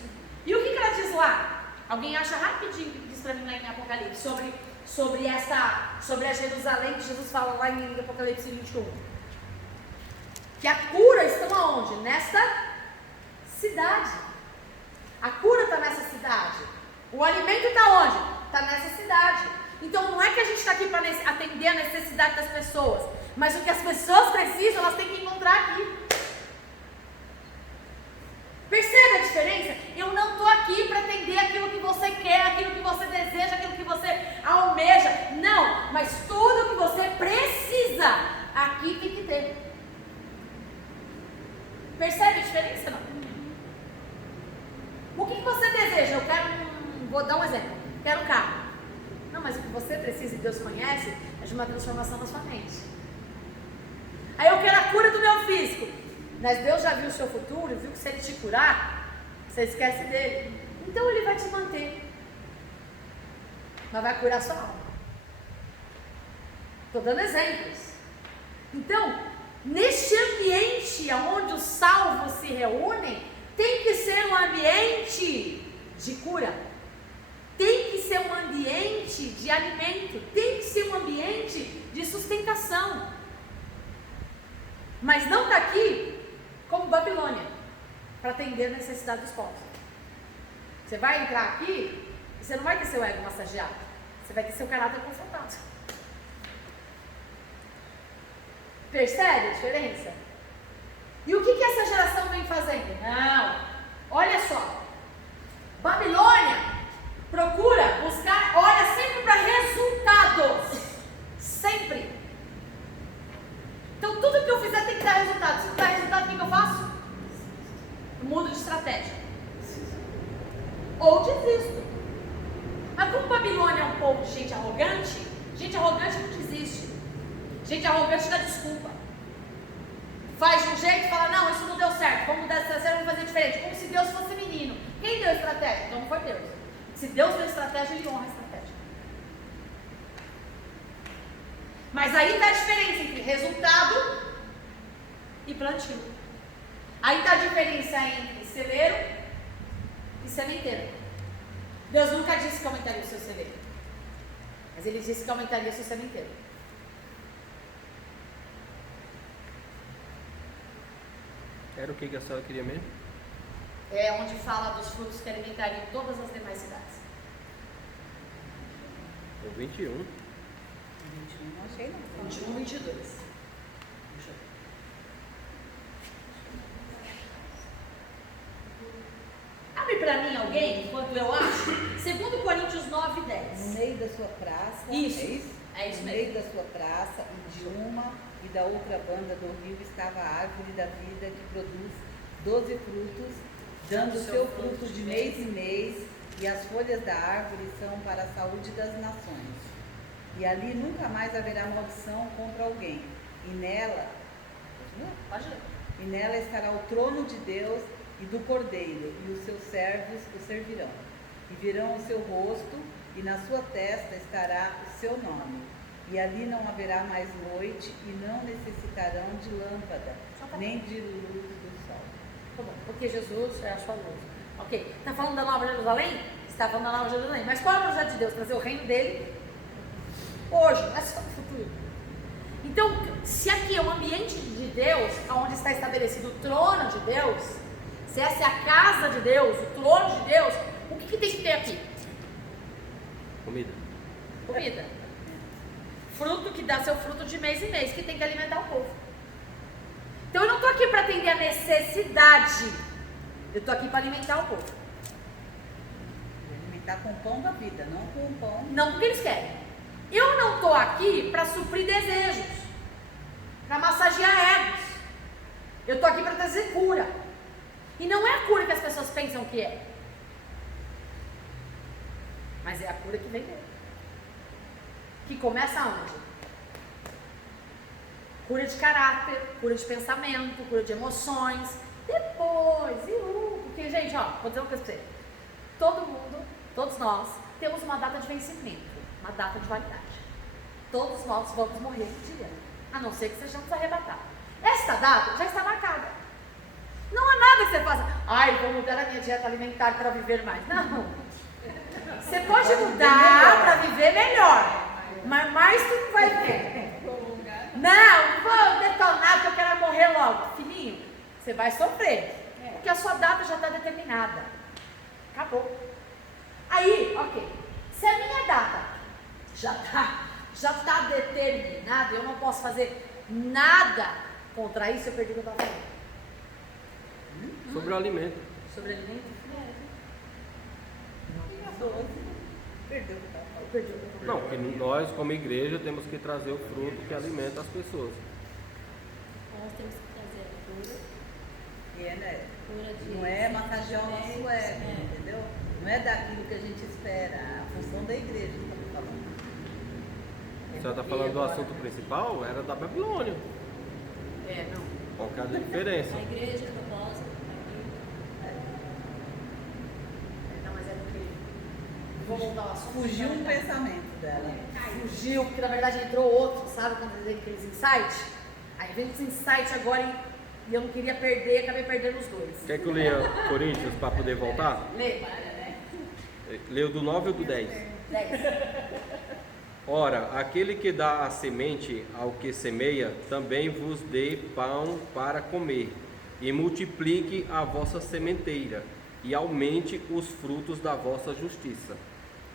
E o que ela diz lá? Alguém acha rapidinho que diz para mim lá em Apocalipse sobre a Jerusalém que Jesus fala lá em Apocalipse 21. Que a cura está aonde? Nesta cidade. A cura está nessa cidade. O alimento está onde? Está nessa cidade. Então não é que a gente está aqui para atender a necessidade das pessoas, mas o que as pessoas precisam, elas têm que encontrar aqui. Percebe a diferença? Eu não estou aqui para atender aquilo que você quer, aquilo que você deseja, aquilo que você almeja. Não, mas tudo que você precisa, aqui tem que ter. Percebe a diferença, não? O que você deseja? Eu quero vou dar um exemplo. Quero um carro. Não, mas o que você precisa e Deus conhece é de uma transformação na sua mente. Aí eu quero a cura do meu físico. Mas Deus já viu o seu futuro, viu que se Ele te curar, você esquece dele. Então Ele vai te manter. Mas vai curar a sua alma. Estou dando exemplos. Então, neste ambiente onde os salvos se reúnem, tem que ser um ambiente de cura. Tem que ser um ambiente de alimento. Tem que ser um ambiente de sustentação. Mas não está aqui como Babilônia, para atender a necessidade dos povos. Você vai entrar aqui e você não vai ter seu ego massageado. Você vai ter seu caráter confrontado. Percebe a diferença? E o que essa geração vem fazendo? Não, olha só. Babilônia procura buscar, olha sempre para resultados. Sempre. Então tudo que eu fizer tem que dar resultado. Se não dá resultado, o que eu faço? Eu mudo de estratégia. Ou desisto. Mas como Babilônia é um povo de gente arrogante não desiste. Gente arrogante dá desculpa. Faz de um jeito e fala, não, isso não deu certo, vamos mudar essa estratégia, vamos fazer diferente. Como se Deus fosse menino. Quem deu a estratégia? Então não foi Deus. Se Deus deu a estratégia, Ele honra a estratégia. Mas aí está a diferença entre resultado e plantio. Aí está a diferença entre celeiro e sementeiro. Deus nunca disse que aumentaria o seu celeiro, mas Ele disse que aumentaria o seu sementeiro. Era o que a senhora queria mesmo? É onde fala dos frutos que alimentariam todas as demais cidades. O 21. 21 não achei não. 21, 22. Abre para mim alguém, enquanto eu acho. 2 Coríntios 9, 10. No meio da sua praça, Isso. É isso no mesmo. meio da sua praça, e de uma e da outra banda do rio estava a árvore da vida que produz 12 frutos, dando o seu fruto de mês em mês, e as folhas da árvore são para a saúde das nações. E ali nunca mais haverá maldição contra alguém. E nela estará o trono de Deus e do Cordeiro, e os seus servos o servirão. E verão o seu rosto, e na sua testa estará o seu nome. E ali não haverá mais noite, e não necessitarão de lâmpada, nem de luz do sol. Tá bom, porque Jesus é a sua luz. Ok, está falando da Nova Jerusalém? Está falando da Nova Jerusalém. Mas qual é o projeto de Deus? Trazer o reino dele hoje, não é só no futuro. Então, se aqui é um ambiente de Deus, onde está estabelecido o trono de Deus, se essa é a casa de Deus, o trono de Deus, o que tem que ter aqui? Comida. Comida. Fruto que dá seu fruto de mês em mês, que tem que alimentar o povo. Então eu não estou aqui para atender a necessidade, eu estou aqui para alimentar o povo. Alimentar com o pão da vida, não com o pão. Não porque eles querem. Eu não estou aqui para suprir desejos, para massagear egos. Eu estou aqui para trazer cura. E não é a cura que as pessoas pensam que é, mas é a cura que vem dele. Que começa onde? Cura de caráter, cura de pensamento, cura de emoções. Depois, porque, gente, ó, vou dizer uma coisa pra você. Todo mundo, todos nós, temos uma data de vencimento, uma data de validade. Todos nós vamos morrer um dia, a não ser que sejamos arrebatados. Esta data já está marcada. Não há nada que você faça, vou mudar a minha dieta alimentar para viver mais. Não. Você pode mudar para viver melhor, mas mais tu não vai ver. Não vou detonar porque eu quero morrer logo. Filhinho, você vai sofrer, porque a sua data já está determinada. Acabou. Aí, ok. Se a minha data já está determinada, eu não posso fazer nada contra isso, eu perdi o que eu estava falando. Sobre o alimento. Sobre alimento? Perdeu. Perdi. Não, que nós como igreja temos que trazer o fruto que alimenta as pessoas. Nós temos que trazer a cura. E né? Cura de Não é massagear o nosso ego, entendeu? Não é daquilo que a gente espera, a função da igreja que estamos falando. A senhora está falando do assunto principal, era da Babilônia. Não. Qual que é a diferença? A igreja, o propósito, Não, mas é porque. Vou voltar ao assunto. Fugiu um pensamento dela. Fugiu, porque na verdade entrou outro, sabe? Quando dizem aqueles insights. Aí vem os insights agora e eu não queria perder, acabei perdendo os dois. Quer que eu leia Coríntios para poder voltar? Lê. Leu do 9 ou do 10? 10. Ora, aquele que dá a semente ao que semeia, também vos dê pão para comer, e multiplique a vossa sementeira, e aumente os frutos da vossa justiça.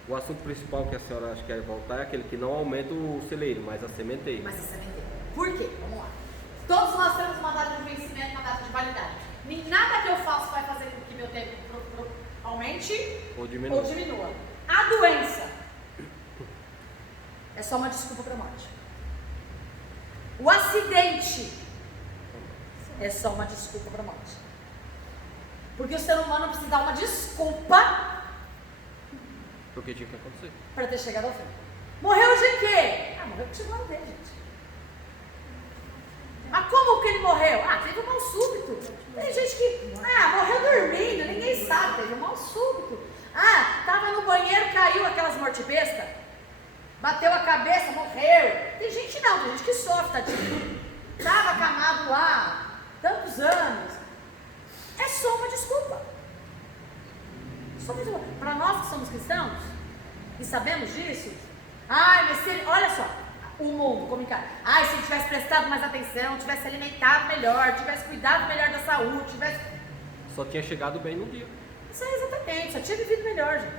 O assunto principal que a senhora acha que quer voltar é aquele que não aumenta o celeiro, mas a sementeira. Mas a sementeira. Por quê? Vamos lá. Todos nós temos uma data de vencimento, uma data de validade. Nada que eu faço vai fazer com que meu tempo aumente Ou diminua. A doença é só uma desculpa para a morte. O acidente é só uma desculpa para a morte. Porque o ser humano precisa dar uma desculpa Porque tinha que acontecer. para ter chegado ao fim. Morreu de quê? Morreu porque chegou a ver, gente. Como que ele morreu? Teve um mal súbito. Tem gente que, morreu dormindo, ninguém sabe, teve um mal súbito. Tava no banheiro, caiu aquelas morte-besta, bateu a cabeça, morreu. Tem gente não, tem gente que sofre, tadinho. Tava acamado lá, tantos anos. É só uma desculpa. Para nós que somos cristãos, e sabemos disso, mas se ele, olha só, o mundo, como encara? Se ele tivesse prestado mais atenção, tivesse alimentado melhor, tivesse cuidado melhor da saúde, Só tinha chegado bem no dia. Isso é exatamente, só tinha vivido melhor, gente.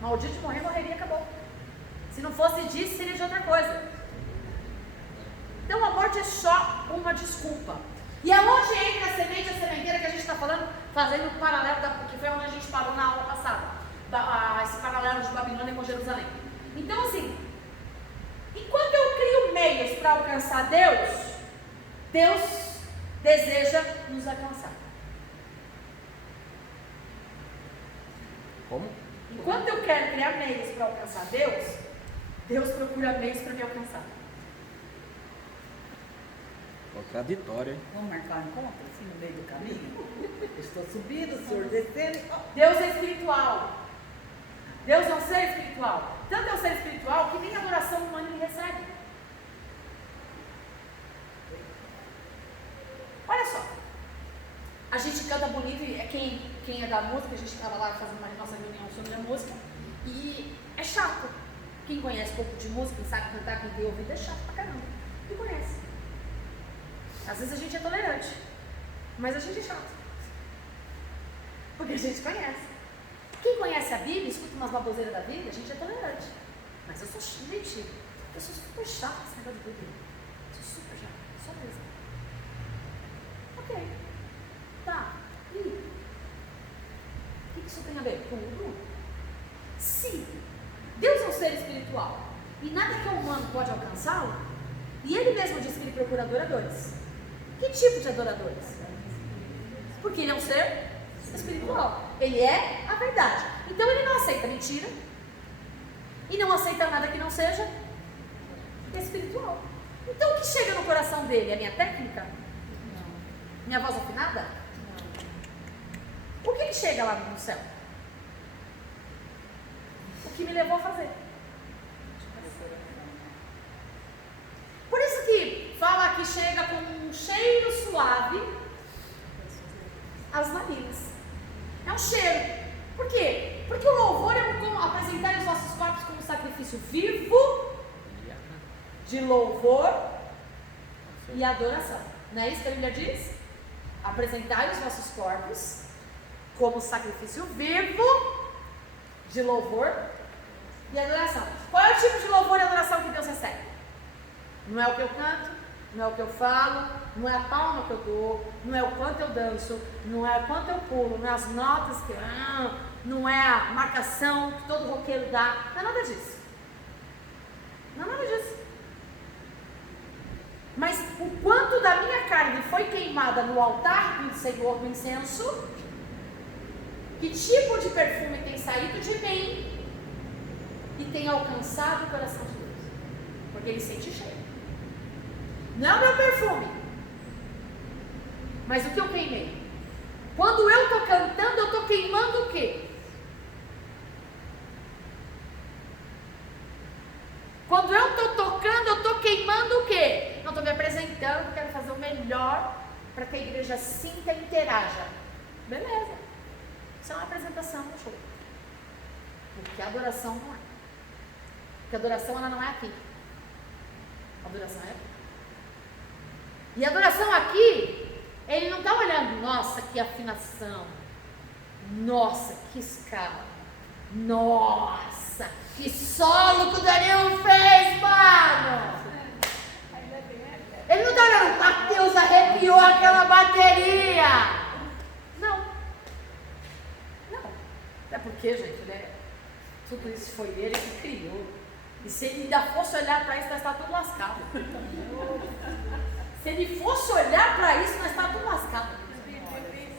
Maldito de morrer, morreria e acabou. Se não fosse disso, seria de outra coisa. Então a morte é só uma desculpa. E aonde entra a semente e a sementeira que a gente está falando, fazendo um paralelo, que foi onde a gente parou na aula passada, esse paralelo de Babilônia com Jerusalém. Então assim, enquanto eu crio meios para alcançar Deus, Deus deseja nos alcançar. Como? Enquanto eu quero criar meios para alcançar Deus, Deus procura meios para me alcançar. Contraditório, hein? Vamos marcar um encontro assim no meio do caminho? Eu estou subindo, o senhor descendo. Deus é espiritual. Deus é um ser espiritual. Tanto é um ser espiritual que nem adoração humana ele recebe. Olha só. A gente canta bonito e quem é da música, a gente estava lá fazendo uma nossa reunião sobre a música. E é chato. Quem conhece um pouco de música, quem sabe cantar, quem tem ouvido, é chato pra caramba. Quem conhece? Às vezes a gente é tolerante, mas a gente é chato. Porque a gente conhece. Quem conhece a Bíblia, escuta umas baboseiras da Bíblia, a gente é tolerante. Mas eu sou super chato esse negócio de Bíblia. Eu sou super chato, só mesmo. Ok. Tá. E o que isso tem a ver? Tudo. Se Deus é um ser espiritual e nada que é humano pode alcançá-lo, e ele mesmo diz que ele procura adoradores. Que tipo de adoradores? Porque ele é um ser espiritual. Ele é a verdade. Então ele não aceita mentira e não aceita nada que não seja espiritual. Então o que chega no coração dele? É minha técnica? Não. Minha voz afinada? Não. O que chega lá no céu? O que me levou a fazer? Por isso que fala que chega com um cheiro suave às narinas. É um cheiro. Por quê? Porque o louvor é como apresentar os nossos corpos como sacrifício vivo de louvor e adoração. Não é isso que a Bíblia diz? Apresentai os vossos corpos como sacrifício vivo de louvor e adoração. Qual é o tipo de louvor e adoração que Deus recebe? Não é o que eu canto, não é o que eu falo, não é a palma que eu dou, não é o quanto eu danço, não é o quanto eu pulo, não é as notas que não é a marcação que todo roqueiro dá, não é nada disso. Não é nada disso. Mas o quanto da minha carne foi queimada no altar do Senhor do incenso, que tipo de perfume tem saído de mim e tem alcançado o coração de Deus, porque Ele sente cheio. Não é o meu perfume, mas o que eu queimei. Quando eu estou cantando, eu estou queimando o quê? Quando eu estou tocando, eu estou queimando o quê? Não estou me apresentando, quero fazer o melhor para que a igreja sinta e interaja. Beleza. Isso é uma apresentação no show. Porque a adoração não é. Porque a adoração ela não é aqui. A adoração é aqui. E a adoração aqui, ele não está olhando, nossa, que afinação. Nossa, que escala. Nossa, que solo que o Daniel fez, mano. Ele não tá olhando, Mateus arrepiou aquela bateria. Não. Até porque, gente, né? Tudo isso foi ele que criou. E se ele ainda fosse olhar para isso, nós estávamos tudo lascado. Se ele fosse olhar para isso, nós estávamos tudo lascado.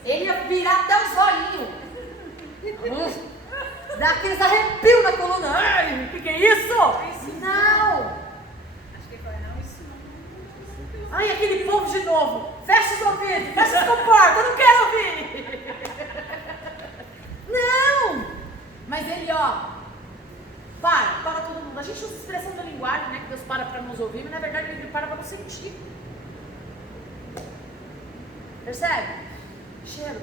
Ele ia virar até o zoinho. Dá aqueles arrepios na coluna. Ai, o que é isso? Não. Acho que ele falou, não, isso não. Ai, aquele povo de novo. Fecha os ouvidos, fecha as portas, eu não quero ouvir. Não. Mas ele, para todo mundo. A gente usa expressão da linguagem, né? Que Deus para nos ouvir, mas na verdade ele para nos sentir. Percebe? Cheiro.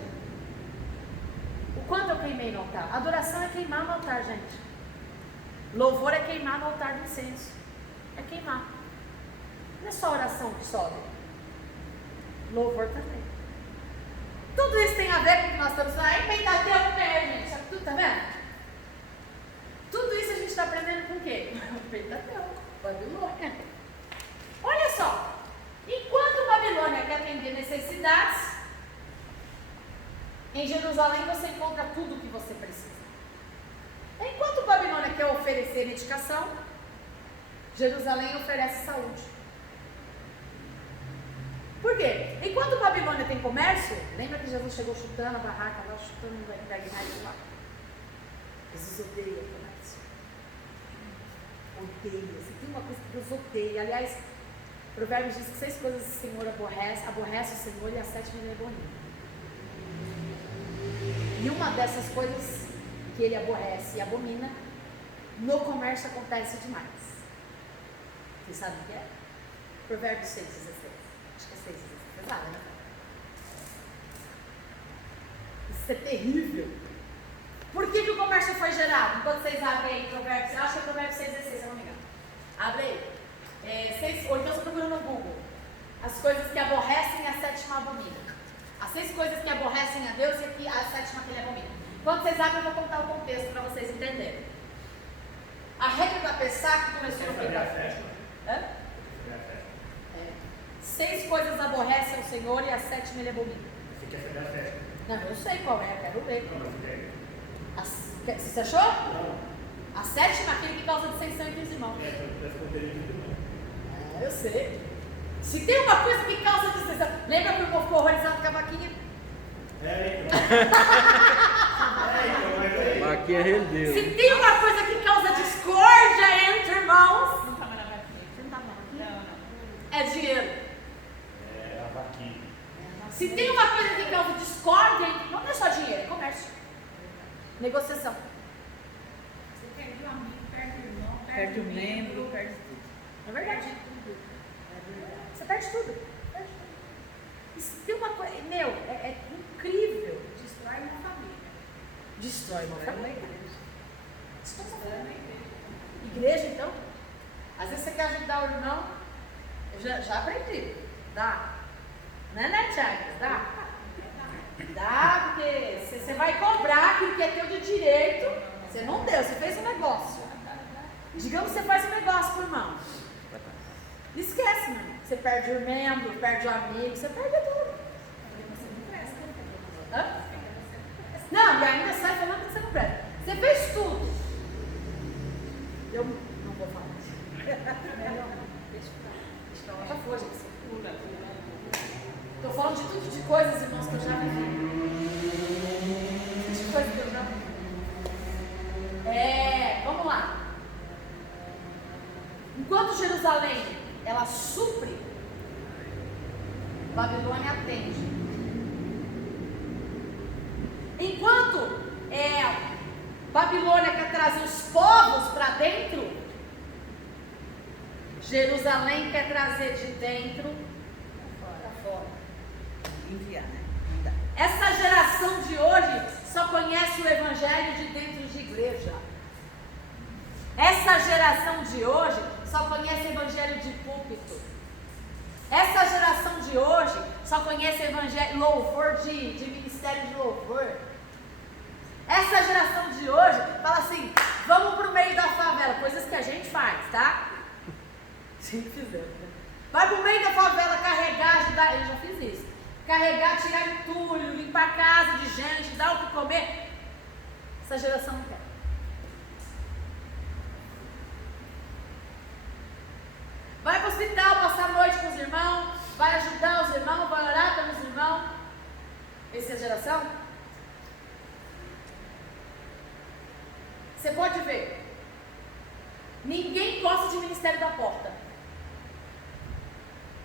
O quanto eu queimei no altar? Adoração é queimar no altar, gente. Louvor é queimar no altar de incenso. É queimar. Não é só oração que sobe. Louvor também. Tudo isso tem a ver com o que nós estamos falando. É Pentateuco mesmo, gente. Sabe tudo, tá vendo? Tudo isso a gente está aprendendo com o quê? Pentateuco, Babilônia. Olha só. Enquanto Babilônia quer atender necessidades, em Jerusalém você encontra tudo o que você precisa. Enquanto Babilônia quer oferecer medicação, Jerusalém oferece saúde. Por quê? Enquanto Babilônia tem comércio, lembra que Jesus chegou chutando a barraca lá, chutando o Gagnaide lá? Jesus odeia o comércio. Odeia. Se tem uma coisa que Deus odeia. Aliás, Provérbios diz que 6 coisas o Senhor aborrece o Senhor e a 7ª ele abomina. E uma dessas coisas que ele aborrece e abomina, no comércio acontece demais. Você sabe o que é? Provérbios 6, 16. Acho que é 6, 16. Pesado, né? Isso é terrível. Por que o comércio foi gerado? Enquanto vocês abrem aí Provérbios, eu acho que é Provérbios 6, 16, se eu não me engano. Abre aí. Ou então você procura no Google. As coisas que aborrecem e a 7ª abomina. As 6 coisas que aborrecem a Deus e aqui a 7ª que ele abomina. Quando vocês abrem, eu vou contar o contexto para vocês entenderem. A regra da Pessah que começou no quinta-feira. 6 coisas aborrecem ao Senhor e a 7ª ele abomina. Você quer saber a festa? Não, eu sei qual é, quero ver. Não, mas tem. Você achou? Não. A 7ª, aquele que causa dissensão entre os irmãos. Eu sei. Se tem uma coisa que causa dissensão, lembra que o povo ficou horrorizado com a vaquinha? Então, mas aí. Vaquinha rendeu. Se tem uma coisa que causa discórdia entre irmãos, Não estava na vaquinha. você não estava na vaquinha? Não. É dinheiro. É a vaquinha. Se tem uma coisa que causa discórdia entre irmãos, não é só dinheiro, é comércio. Negociação. Você perde o amigo, perde o irmão, Perde o membro, perde tudo. É verdade. Você perde tudo. E se tem uma coisa. Meu, é incrível. destrói uma família. Destrói uma Agora é uma família. igreja. Destrói uma Destrói uma família. igreja. Igreja, então. Às vezes você quer ajudar o irmão. Eu já aprendi. Dá. Né, Thiago? Dá. Dá, porque você vai cobrar aquilo que é teu de direito. Você não deu, você fez um negócio. Digamos que você faz um negócio pro irmão. Esquece, mano. Você perde o membro, perde o amigo, você perde tudo. Você não presta. Hã? Não, e ainda sai falando que você não presta. Você fez tudo. Eu não vou falar. Melhor não. Deixa pra lá. Já foi, gente. Estou falando de tudo de coisas, irmãos, que eu já vivi. De coisas que eu já vivi. Vamos lá. Enquanto Jerusalém, ela supre, Babilônia atende. Enquanto Babilônia quer trazer os povos para dentro, Jerusalém quer trazer de dentro para fora. Enviar, né? Não dá. Essa geração de hoje só conhece o evangelho de dentro de igreja. Essa geração de hoje só conhece evangelho de púlpito. Essa geração de hoje só conhece evangelho, louvor de ministério de louvor. Essa geração de hoje fala assim, vamos pro meio da favela, coisas que a gente faz, tá? A gente fizemos, né? Vai pro meio da favela carregar, ajudar, eu já fiz isso. Carregar, tirar entulho, limpar a casa de gente, dar o que comer. Essa geração não quer. Vai pro hospital, passar a noite com os irmãos, vai ajudar os irmãos, vai orar pelos irmãos. Essa é a geração? Você pode ver. Ninguém gosta de ministério da porta.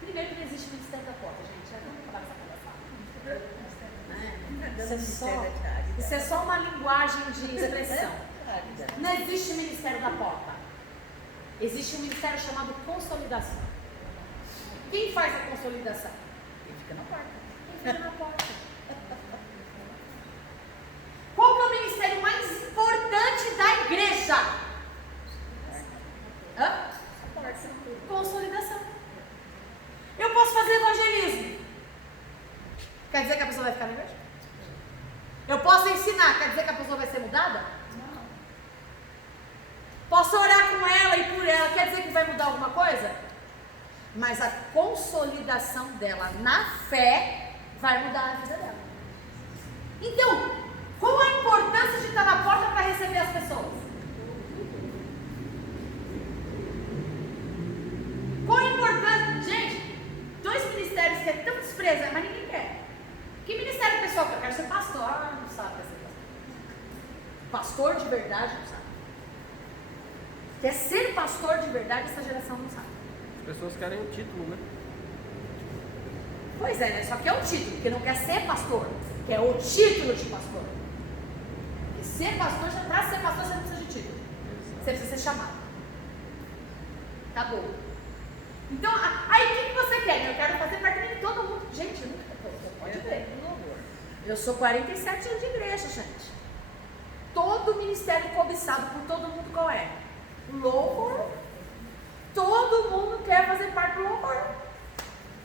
Primeiro que não existe ministério da porta, gente. Vamos falar dessa palhaçada. Isso é só uma linguagem de expressão. Não existe ministério da porta. Existe um ministério chamado consolidação. Quem faz a consolidação? Quem fica na porta. Quem fica na porta. Qual que é o ministério mais importante da igreja? Hã? Consolidação. Eu posso fazer evangelismo. Quer dizer que a pessoa vai ficar na igreja? Eu posso ensinar. Quer dizer que a pessoa vai ser mudada? Não. Posso orar com ela e por ela. Quer dizer que vai mudar alguma coisa? Mas a consolidação dela na fé vai mudar a vida dela. Então, qual a importância de estar na porta para receber as pessoas? Qual a importância? Gente, dois ministérios que é tão desprezado, mas ninguém quer. Que ministério pessoal? Eu quero ser pastor. Ah, não sabe o que é ser pastor. Pastor de verdade não sabe. Quer ser pastor de verdade, essa geração não sabe. As pessoas querem o título, né? Pois é, né? Só que é o título, porque não quer ser pastor. Quer o título de pastor. Porque ser pastor, para ser pastor, você não precisa de título. Você precisa ser chamado. Acabou. Então, aí o que você quer? Eu quero fazer parte de todo mundo. Gente, eu nunca. Pode ver. Eu sou 47 anos de igreja, gente. Todo ministério cobiçado por todo mundo qual é? Louvor. Todo mundo quer fazer parte do louvor.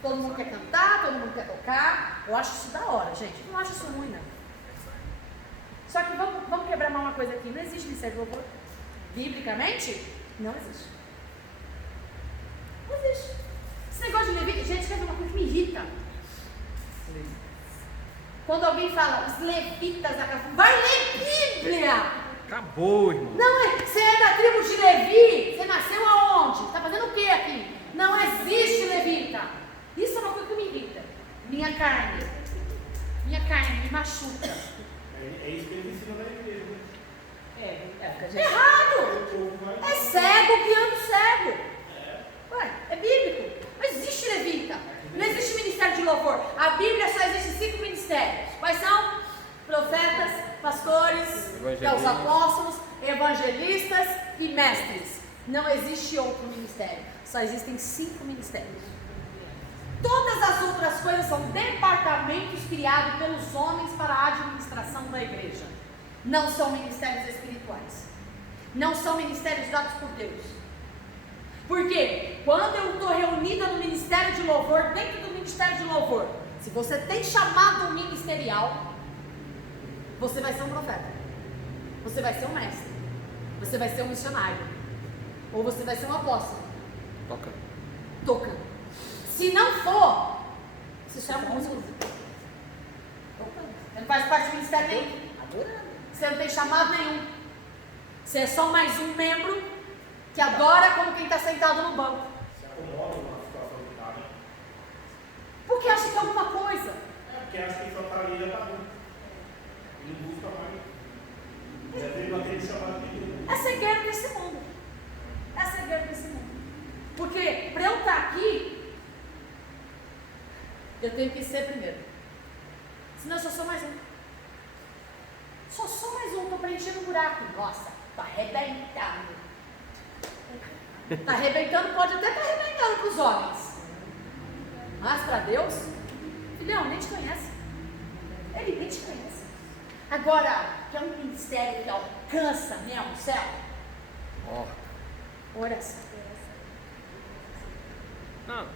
Todo mundo quer cantar, todo mundo quer tocar. Eu acho isso da hora, gente. Não acho isso ruim, não. Só que vamos quebrar mal uma coisa aqui. Não existe ministério de louvor. Biblicamente, não existe. Não existe. Esse negócio de levita, gente, quer ver uma coisa que me irrita? Quando alguém fala, os levitas da casa, vai ler Bíblia! Acabou, irmão. Não, você é da tribo de Levi, você nasceu aonde? Você está fazendo o que aqui? Não existe levita. Isso é uma coisa que me irrita. Minha carne me machuca. É isso que eles ensinam na igreja, né? Errado! É cego guiando cego. Ué, é bíblico. Não existe levita. Não existe ministério de louvor. A Bíblia só existe 5 ministérios. Quais são? Profetas, pastores, os apóstolos, evangelistas e mestres. Não existe outro ministério. Só existem 5 ministérios. Todas as outras coisas são departamentos criados pelos homens para a administração da igreja. Não são ministérios espirituais. Não são ministérios dados por Deus. Porque quando eu estou reunida no ministério de louvor, dentro do ministério de louvor, se você tem chamado ministerial, você vai ser um profeta, você vai ser um mestre, você vai ser um missionário, ou você vai ser um apóstolo. Toca. Se não for, você chama um músico. Você não faz parte do ministério nenhum. Você não tem chamado nenhum. Você é só mais um membro que adora como quem está sentado no banco. Se acomoda numa situação de casa. Porque acha que é alguma coisa. É, porque acha que só está ali já está bom. Ele busca mais. Já teve uma teve chamado de Deus. É cegueira desse mundo. É cegueira desse mundo. Porque para eu estar aqui, eu tenho que ser primeiro. Senão eu só sou mais um. Só sou mais um, estou preenchendo um buraco. Nossa, está arrebentando. Está arrebentando, pode até estar arrebentando para os homens. Mas para Deus, filhão, nem te conhece. Ele nem te conhece. Agora, que é um ministério que alcança mesmo o céu? Oração. Não,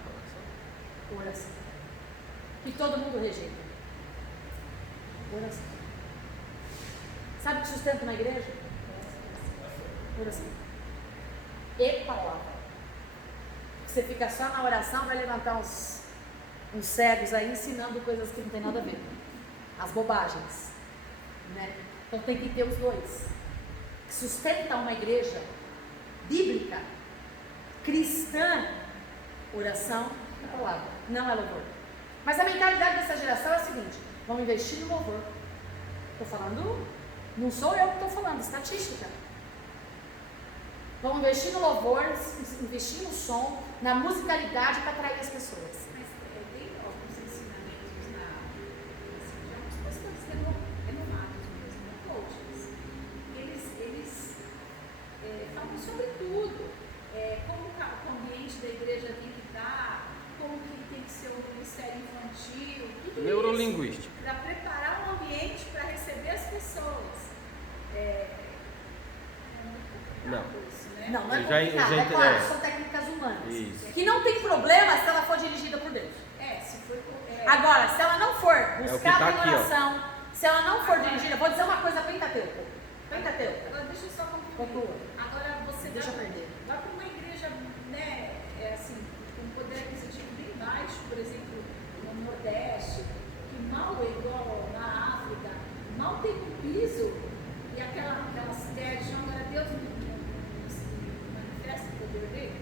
Oração. Que todo mundo rejeita. Oração. Sabe o que sustenta uma igreja? Oração. E palavra. Você fica só na oração, vai levantar uns cegos aí ensinando coisas que não tem nada a ver. As bobagens. Né? Então tem que ter os dois. Que sustenta uma igreja bíblica, cristã, oração e palavra. Não é louvor. Mas a mentalidade dessa geração é a seguinte: vamos investir no louvor. Estou falando, não sou eu que estou falando, estatística. Vamos investir no louvor, investir no som, na musicalidade para atrair as pessoas. Mas tem alguns ensinamentos de alguns pastores renomados mesmo, coaches. Eles falam sobre tudo. Como o ambiente da igreja tem que estar, como que tem que ser o ministério infantil, tudo Neurolinguística. isso. Para preparar o ambiente para receber as pessoas. Não. Isso, né? Não é Eu já- complicado, eu já é claro, entendi. são técnicas humanas. Isso. Que não tem problema se ela for dirigida por Deus. Se for. Agora, se ela não for que buscada tá em aqui, ó. oração, se ela não for dirigida, vou dizer uma coisa, Pentateuco. Agora deixa eu só concluir. Conclua. Agora você Deixa eu perder. vai para uma igreja, né, assim, com poder aquisitivo bem baixo, por exemplo, no Nordeste, que mal é igual na África, mal tem um piso, e aquelas ideias de agora Deus manifesta o poder dele.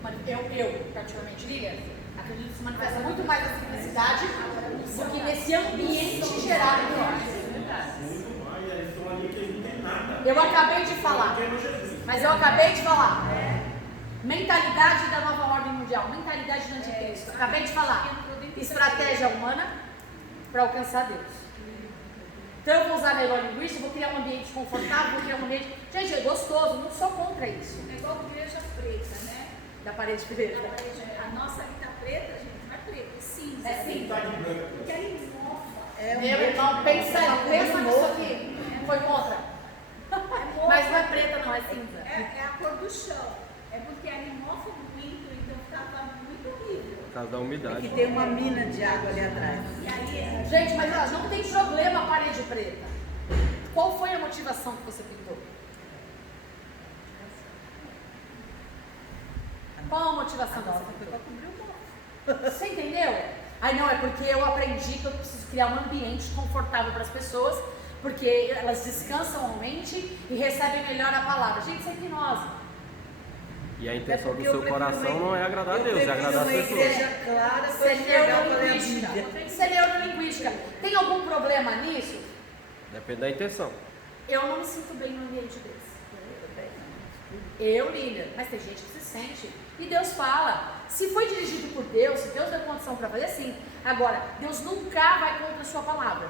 Eu, particularmente, Lilian, acredito que se manifesta muito mais na simplicidade do que nesse ambiente gerado por nós. Muito mais, eles estão ali que eles não têm nada. Eu acabei de falar, Porque é Jesus. mas eu acabei de falar. Mentalidade da nova ordem mundial, mentalidade do anticristo. Acabei de falar. Estratégia humana para alcançar Deus. Então eu vou usar a neurolinguística, vou criar um ambiente confortável, vou criar um ambiente... Gente, é gostoso, não sou contra isso. É igual igreja preta, né? Da parede preta. A nossa ali tá preta, gente, não é preta, é cinza. É cinza. Tá de branco. Porque aí mofa. Meu irmão, pensa aí, pensa nisso aqui. Foi contra. Mas não é preta, não, é cinza. É a cor do chão. É porque ali mofa muito, então ficava muito horrível. Por causa da umidade. Que tem uma mina de água ali atrás. E aí, Gente, mas ó, não tem problema a parede preta. Qual foi a motivação que você pintou? Qual a motivação que você Foi pintou? para cobrir o mofo. Você entendeu? Aí não, é porque eu aprendi que eu preciso criar um ambiente confortável para as pessoas, porque elas descansam a mente e recebem melhor a palavra. Gente, isso é hipnose. E a intenção do porque eu seu prefiro coração uma- não é agradar a Deus, é Eu agradar as prefiro uma pessoas. igreja clara para Isso é enxergar qual é a neurolinguística. Bíblia. Isso é neurolinguística. Tem algum problema nisso? Depende da intenção. Eu não me sinto bem no ambiente desse. Eu, Lilian, mas tem gente que se sente. E Deus fala. Se foi dirigido por Deus, se Deus deu condição para fazer, sim. Agora, Deus nunca vai contra a sua palavra.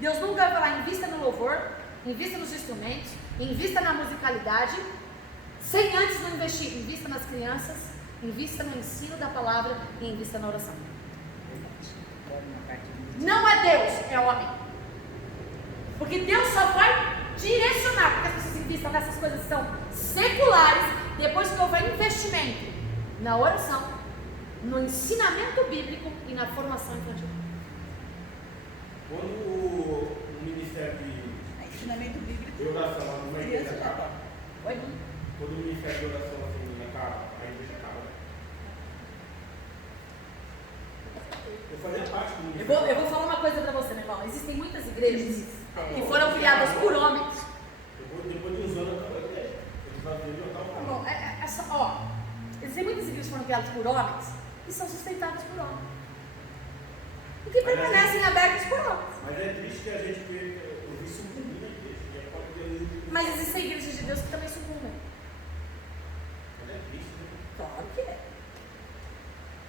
Deus nunca vai falar, invista no louvor, invista nos instrumentos, invista na musicalidade, sem antes não investir. Invista nas crianças, invista no ensino da palavra e invista na oração. Não é Deus, é homem. Porque Deus só vai direcionar, porque as pessoas investam nessas coisas que são seculares, depois que houver investimento na oração, no ensinamento bíblico e na formação infantil. Quando o Ministério de Ensinamento bíblico. de oração lá numa igreja Criança já acaba, tá. Oi? quando o Ministério de oração assim acaba, a igreja acaba. Eu fazia parte do Ministério. Eu vou falar uma coisa pra você, meu irmão. Existem muitas igrejas que foram criadas por homens. Depois de uns anos acabou a igreja. Eles vaziam e eu Bom, existem muitas igrejas que foram criadas por homens e são sustentadas por homens. E que permanecem abertas por homens. Mas é triste que a gente vê eu vi sucumbir na igreja. E aí pode ter Mas existem igrejas de Deus que também sucumbem. Mas é triste, né? Claro que é.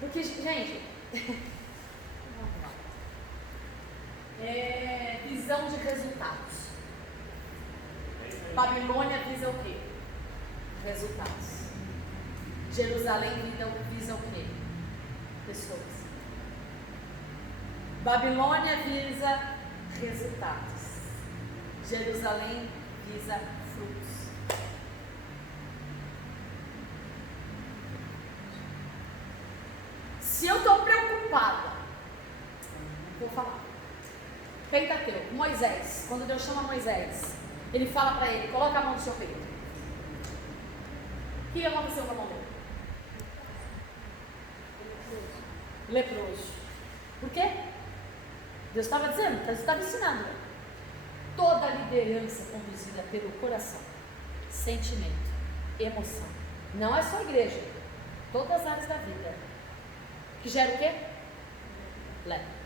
Porque, gente, visão de resultados. Babilônia visa o quê? Resultados. Jerusalém visa o quê? Pessoas. Babilônia visa resultados. Jerusalém visa frutos. Se eu estou preocupada, vou falar. Pentateuco, Moisés, quando Deus chama Moisés Ele fala para ele, coloca a mão no seu peito. O que aconteceu com a mão dele? Leproso. Por quê? Deus estava dizendo, Deus estava ensinando. Toda liderança conduzida pelo coração, sentimento, emoção. Não é só a igreja, todas as áreas da vida. Que gera o quê? Lepra.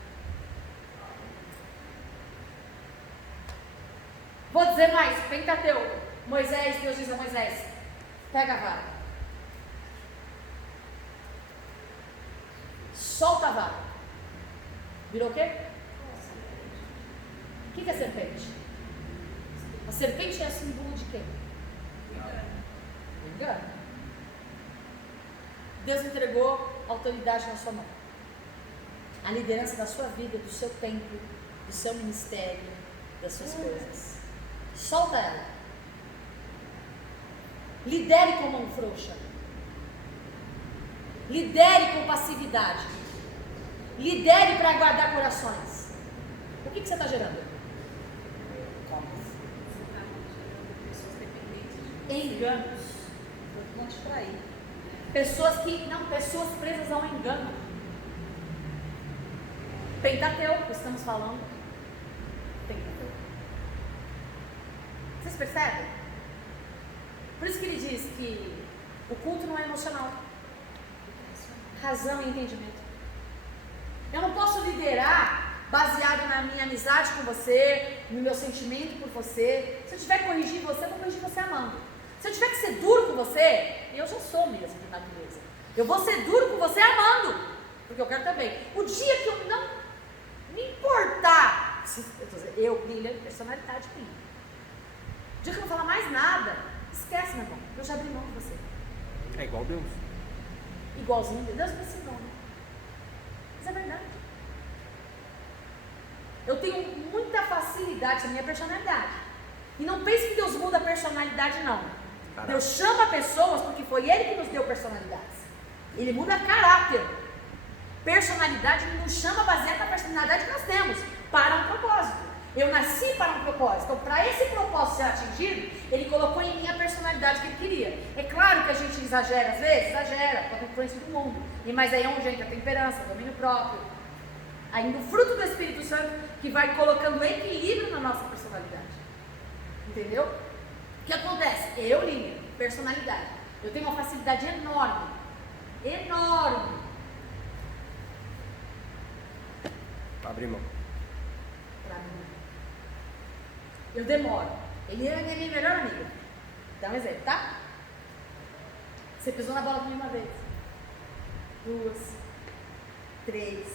Vou dizer mais, Pentateuco. Moisés, Deus diz a Moisés, pega a vara. Solta a vara. Virou o quê? O que é serpente? A serpente é símbolo de quê? Engano. Deus entregou autoridade na sua mão. A liderança da sua vida, do seu tempo, do seu ministério, das suas coisas. Solta ela. Lidere com mão frouxa. Lidere com passividade. Lidere para guardar corações. O que você está gerando? Enganos. Vou te trair. Pessoas presas ao engano. Pentateuco, estamos falando. Pentateuco. Vocês percebem? Por isso que ele diz que o culto não é emocional. Razão e entendimento. Eu não posso liderar baseado na minha amizade com você, no meu sentimento por você. Se eu tiver que corrigir você, eu vou corrigir você amando. Se eu tiver que ser duro com você, eu já sou mesmo de natureza. Eu vou ser duro com você amando, porque eu quero também. O dia que eu não me importar, eu brilho, personalidade minha. O dia que eu não falar mais nada, esquece, meu irmão, eu já abri mão de você. É igual Deus. Igualzinho Deus me ensinou, né? Mas é verdade. Eu tenho muita facilidade, essa é a minha personalidade. E não pense que Deus muda a personalidade, não. Caraca. Deus chama pessoas porque foi Ele que nos deu personalidades. Ele muda caráter. Personalidade Ele nos chama baseada na personalidade que nós temos, para um propósito. Eu nasci para um propósito. Então, para esse propósito ser atingido, Ele colocou em mim a personalidade que Ele queria. É claro que a gente exagera às vezes, exagera, com a influência do mundo. Mas aí é onde entra a temperança, domínio próprio. Ainda o fruto do Espírito Santo que vai colocando equilíbrio na nossa personalidade. Entendeu? O que acontece? Eu, Lívia, personalidade. Eu tenho uma facilidade enorme. Enorme. Abre mão. Pra mim. Eu demoro. Ele é minha melhor amiga. Dá um exemplo, tá? Você pisou na bola comigo uma vez. 2, 3,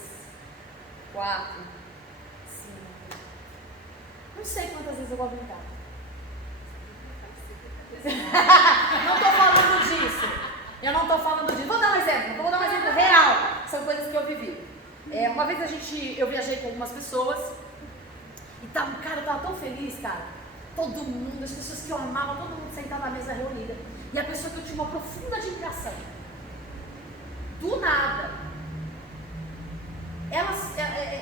4, 5. Não sei quantas vezes eu vou brincar. Não estou falando disso. Eu não estou falando disso. Vou dar um exemplo. Vou dar um exemplo real. São coisas que eu vivi. Uma vez eu viajei com algumas pessoas. E cara, eu estava tão feliz, cara. Todo mundo, as pessoas que eu amava, todo mundo sentado na mesa reunida. E a pessoa que eu tinha uma profunda admiração. Do nada.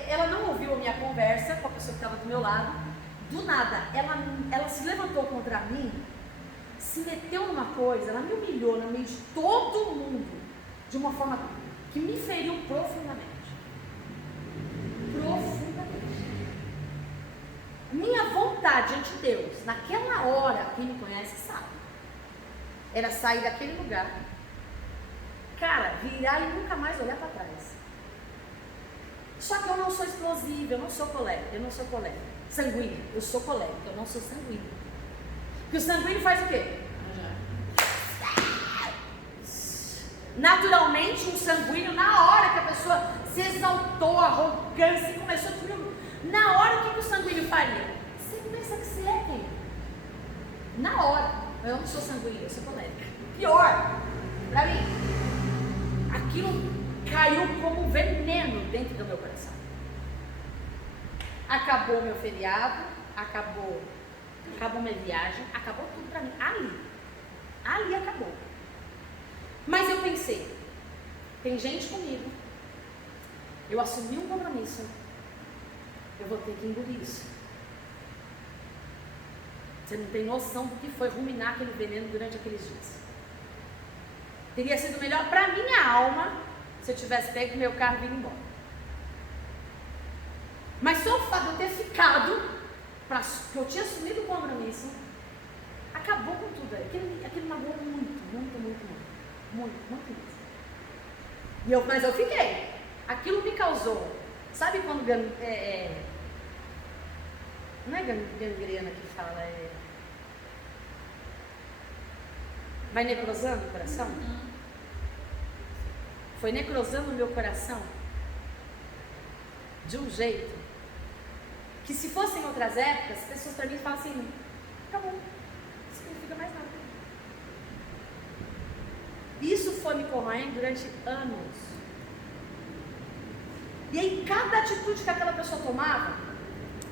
Ela não ouviu a minha conversa com a pessoa que estava do meu lado. Do nada, ela se levantou contra mim, se meteu numa coisa, ela me humilhou no meio de todo mundo, de uma forma que me feriu profundamente. Profundamente. Minha vontade ante Deus, naquela hora, quem me conhece sabe, era sair daquele lugar, cara, virar e nunca mais olhar para trás. Só que eu não sou explosiva, eu não sou colérica, sanguíneo, eu sou colérica, eu não sou sanguíneo. Porque o sanguíneo faz o quê? Naturalmente, um sanguíneo, na hora que a pessoa se exaltou, arrogância e começou a tudo, na hora o que o sanguíneo faria? Você pensa que você é quem? Na hora. Eu não sou sanguíneo, eu sou colérica. Pior, pra mim, aquilo caiu como um veneno dentro do meu coração. Acabou meu feriado, acabou minha viagem, acabou tudo pra mim. Ali acabou. Mas eu pensei, tem gente comigo, eu assumi um compromisso, eu vou ter que engolir isso. Você não tem noção do que foi ruminar aquele veneno durante aqueles dias. Teria sido melhor para minha alma se eu tivesse pego meu carro e vindo embora. Mas só o fato de eu ter ficado, que eu tinha assumido o compromisso, acabou com tudo. Aquilo magoou muito mesmo. Mas eu fiquei. Aquilo me causou. Sabe quando não é gangrena que fala, vai necrosando o coração? Foi necrosando o meu coração de um jeito que, se fossem outras épocas, as pessoas para mim falam assim: acabou, não significa mais nada. Isso foi me corroendo durante anos. E aí, cada atitude que aquela pessoa tomava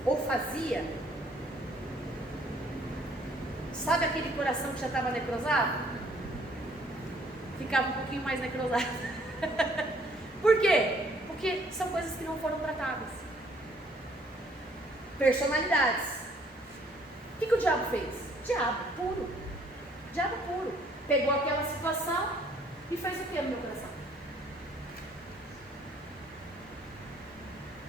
ou fazia, sabe aquele coração que já estava necrosado? Ficava um pouquinho mais necrosado. Por quê? Porque são coisas que não foram tratadas. Personalidades. O que o diabo fez? Diabo puro. Pegou aquela situação e fez o que no meu coração?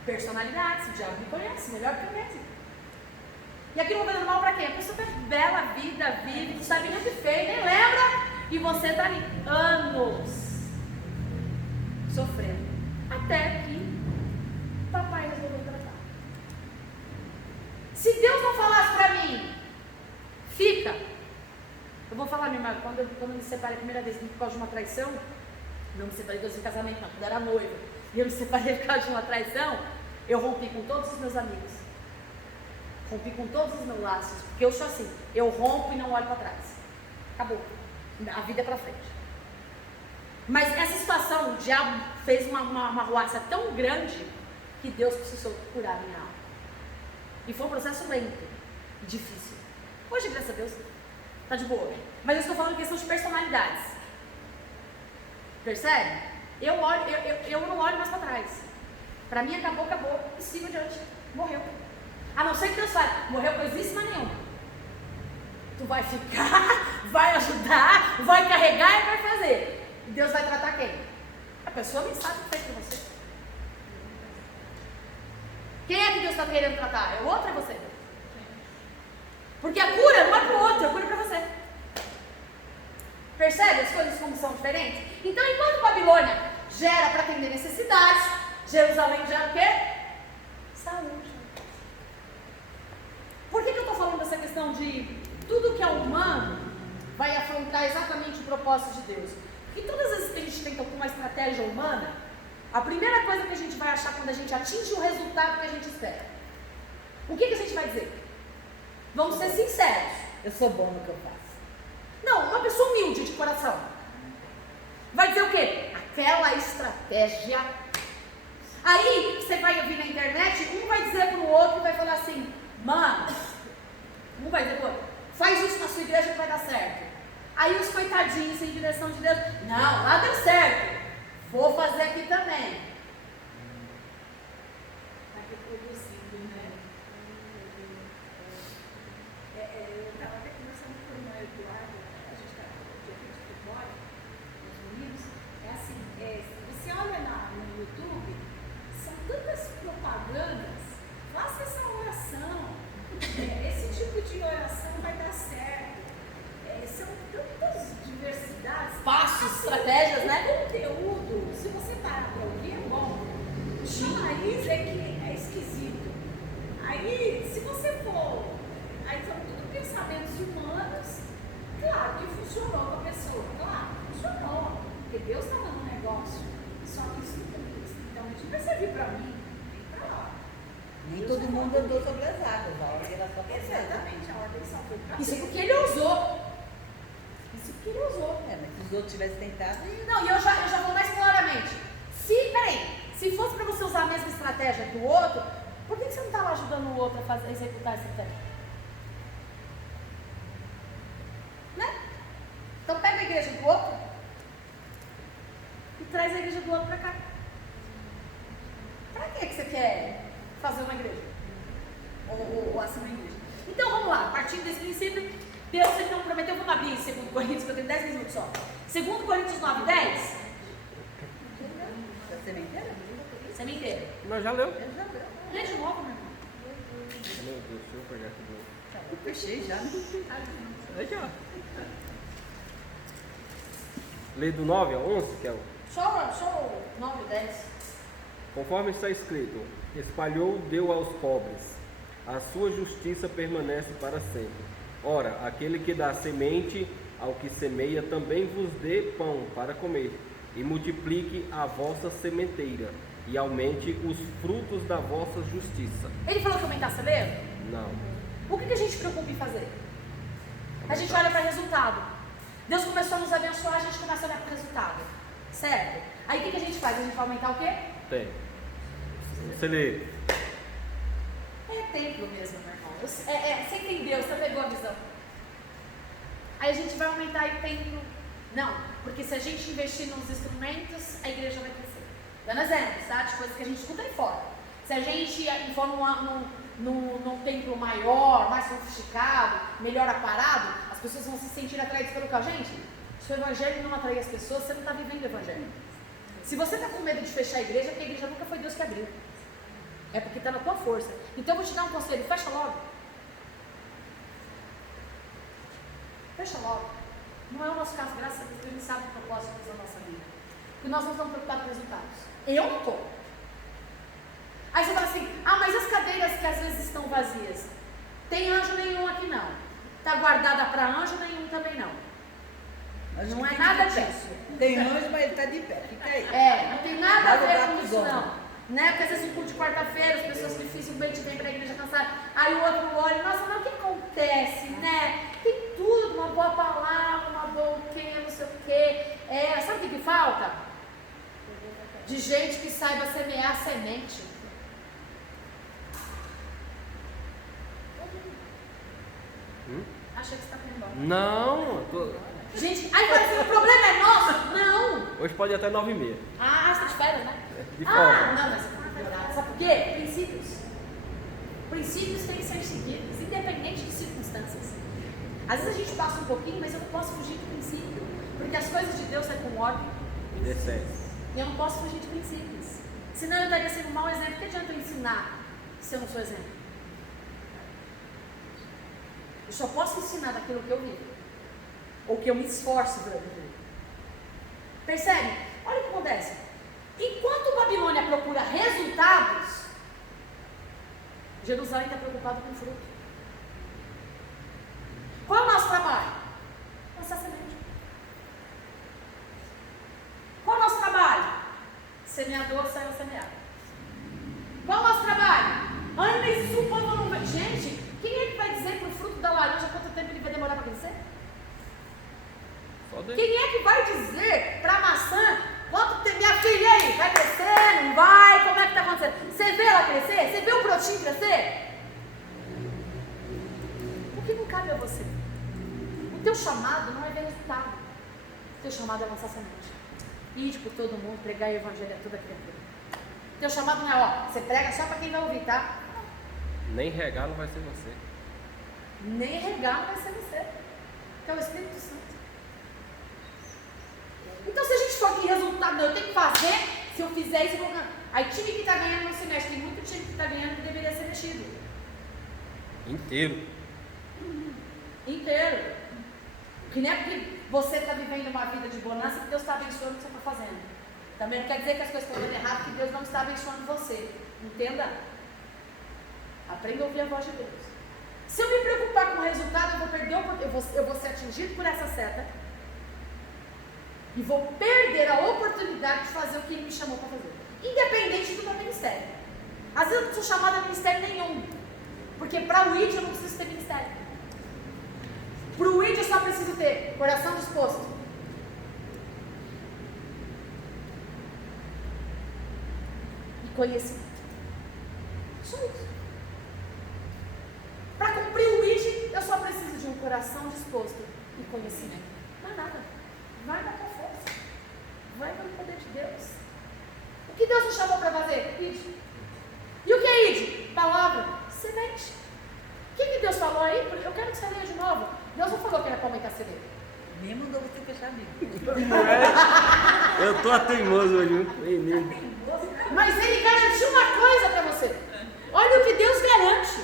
Personalidades. O diabo me conhece melhor que eu mesmo. E aquilo vai dando mal para quem? A pessoa tá bela, vida, vive, não sabe nem o que fez, nem lembra. E você está ali anos sofrendo. Até que papai resolveu tratar. Se Deus não falasse para mim, fica. Eu vou falar, minha irmã, quando eu me separei a primeira vez por causa de uma traição, não me separei de casamento, não, quando era noiva, e eu me separei por causa de uma traição, eu rompi com todos os meus amigos. Rompi com todos os meus laços, porque eu sou assim, eu rompo e não olho para trás. Acabou. A vida é para frente. Mas essa situação, o diabo fez uma ruaça tão grande que Deus precisou curar a minha alma. E foi um processo lento e difícil. Hoje, graças a Deus, está de boa. Mas eu estou falando questão de personalidades. Percebe? Eu não olho mais para trás. Para mim acabou e sigo adiante. Morreu. A não ser que Deus fale, morreu coisíssima nenhuma. Tu vai ficar, vai ajudar, vai carregar e vai fazer. E Deus vai tratar quem? A pessoa nem sabe o que fez com você. Quem é que Deus está querendo tratar? É o outro ou é você? Porque a cura não é para o outro, a cura é para você. Percebe as coisas como são diferentes? Então, enquanto Babilônia gera para atender necessidades, Jerusalém gera o quê? Saúde. Por que eu estou falando dessa questão de tudo que é humano vai afrontar exatamente o propósito de Deus? Porque todas as vezes que a gente tenta alguma estratégia humana, a primeira coisa que a gente vai achar quando a gente atinge o resultado que a gente espera, o que a gente vai dizer? Vamos ser sinceros. Eu sou bom no que eu faço. Não, uma pessoa humilde de coração vai dizer o quê? Aquela estratégia. Aí você vai ouvir na internet, um vai dizer para o outro e vai falar assim: mano, um vai dizer pro outro, faz isso na sua igreja que vai dar certo. Aí os coitadinhos sem direção de Deus, não, lá deu certo, vou fazer aqui também. Está reproduzindo, né? Eu estava até conversando com o irmão Eduardo, a gente está no dia de futebol, os meninos, assim, você olha no YouTube, são tantas propagandas, faça essa oração, esse tipo de oração vai dar certo. São tantas diversidades, Passos, estratégias, né? O conteúdo, se você parar para ouvir, é bom. O raiz é que é esquisito. Aí, se você for, aí são tudo pensamentos humanos, claro que funcionou com a pessoa, claro, funcionou, porque Deus estava no negócio, só que isso então, isso vai servir para mim, nem para lá. Nem todo mundo andou sobre as águas, a ordem era só para você. Exatamente, a ordem só foi para Isso porque ele ousou. Isso porque ele ousou. Mas se os outros tivessem tentado, Não, e eu já vou mais claramente. Se fosse para você usar a mesma estratégia que o outro, por que você não está lá ajudando o outro a executar essa estratégia? Né? Então pega a igreja do outro e traz a igreja do outro para cá. Para que você quer fazer uma igreja? Ou assim uma igreja? Então vamos lá, partindo desse princípio, Deus ele não prometeu, vamos abrir em 2 Coríntios, que eu tenho 10 minutos só. 2 Coríntios 9, 10. Da sementeira? Sementeira. Mas já leu. Eu já leu. Lê de novo, meu irmão. Meu Deus, deixa eu pegar aqui do... Eu fechei já. Aqui, ó. Lê do 9 ao 11, que é o... Só o 9 e 10. Conforme está escrito, espalhou, deu aos pobres, a sua justiça permanece para sempre. Ora, aquele que dá semente ao que semeia também vos dê pão para comer, e multiplique a vossa sementeira, e aumente os frutos da vossa justiça. Ele falou que aumentasse a ler? Não. O que a gente se preocupa em fazer? A gente olha para o resultado. Deus começou a nos abençoar, a gente começa a olhar para o resultado. Certo? Aí o que a gente faz? A gente vai aumentar o quê? Tem. Você lê. É templo mesmo, meu irmão. Você entendeu, você pegou a visão. Aí a gente vai aumentar o templo. Não, porque se a gente investir nos instrumentos, a igreja vai crescer. Dando exemplos, tá? De coisas que a gente escuta aí fora. Se a gente for num templo maior, mais sofisticado, melhor aparado, as pessoas vão se sentir atraídas pelo carro. Gente, se o evangelho não atrair as pessoas, você não está vivendo o evangelho. Se você está com medo de fechar a igreja, é porque a igreja nunca foi Deus que abriu. É porque está na tua força. Então eu vou te dar um conselho, fecha logo. Fecha logo. Não é o nosso caso, graças a Deus, Ele sabe o propósito da nossa vida. Porque nós não estamos preocupados com resultados. Eu não estou. Aí você fala assim, mas as cadeiras que às vezes estão vazias, tem anjo nenhum aqui não. Está guardada para anjo nenhum também não. Não é nada disso. Tem anjo, mas ele está de pé. Fica aí. Não tem nada a ver Vai com lugar isso pros não. Né? Porque às vezes no culto de quarta-feira, as pessoas dificilmente vêm para a igreja cansadas. Aí o outro olha, nossa, mas o que acontece, né? Tem tudo, uma boa palavra, uma boa não sei o quê. Sabe o que falta? De gente que saiba semear a semente. Achei que você está indo embora. Não, Gente, aí fala assim, o problema é nosso? Não. hoje pode ir até 9h30. Você está de férias, né? De folga. Não, mas sabe por quê? Princípios. Princípios têm que ser seguidos, independente de circunstâncias. Às vezes a gente passa um pouquinho, mas eu não posso fugir do princípio. Porque as coisas de Deus é com ordem. Decência. E eu não posso fugir de princípios. Senão eu estaria sendo um mau exemplo. Que adianta eu ensinar se eu não sou exemplo? Eu só posso ensinar daquilo que eu vivo. Ou que eu me esforço para viver. Percebe? Olha o que acontece. Enquanto Babilônia procura resultados, Jerusalém está preocupado com o fruto. Qual é o nosso trabalho? Lançar semente. Qual é o nosso trabalho? Semeador saiu a semear. Qual é o nosso trabalho? Ai, mas isso o povo não vai. Gente, quem é que vai dizer para o fruto da laranja quanto tempo ele vai demorar para crescer? Quem é que vai dizer para a maçã quanto tempo? Minha filha aí, vai crescer? Não vai? Como é que está acontecendo? Você vê ela crescer? Você vê o brotinho crescer? O que não cabe a você? O teu chamado não é ver resultado. O teu chamado é lançar semente. Ir por todo mundo, pregar o evangelho a toda criatura. O teu chamado não é, você prega só para quem vai ouvir, tá? Nem regar não vai ser você. Nem regar não vai ser você. Que é o Espírito Santo. Então se a gente for aqui resultado, eu tenho que fazer, se eu fizer isso, eu vou ganhar. Aí time que está ganhando não se mexe. Tem muito time que está ganhando que deveria ser mexido. Inteiro. Inteiro. Que nem é porque você está vivendo uma vida de bonança que Deus está abençoando o que você está fazendo. Também não quer dizer que as coisas estão dando errado, que Deus não está abençoando você. Entenda? Aprenda a ouvir a voz de Deus. Se eu me preocupar com o resultado, eu vou perder, eu vou ser atingido por essa seta. E vou perder a oportunidade de fazer o que Ele me chamou para fazer. Independente do meu ministério. Às vezes eu não sou chamada a ministério nenhum. Porque para o ID eu não preciso ter ministério. Para o ID eu só preciso ter coração disposto. E conhecimento. Só isso. Para cumprir o ID eu só preciso de um coração disposto e conhecimento. Não é nada. Vai na tua força. Vai no poder de Deus. O que Deus nos chamou para fazer? ID. E o que é ID? Palavra. Semente. O que Deus falou aí, porque eu quero que você leia de novo. Deus não falou que era para aumentar a celeira. Nem mandou você fechar a Bíblia. Eu tô teimoso hoje. Mas ele garantiu uma coisa para você. Olha o que Deus garante.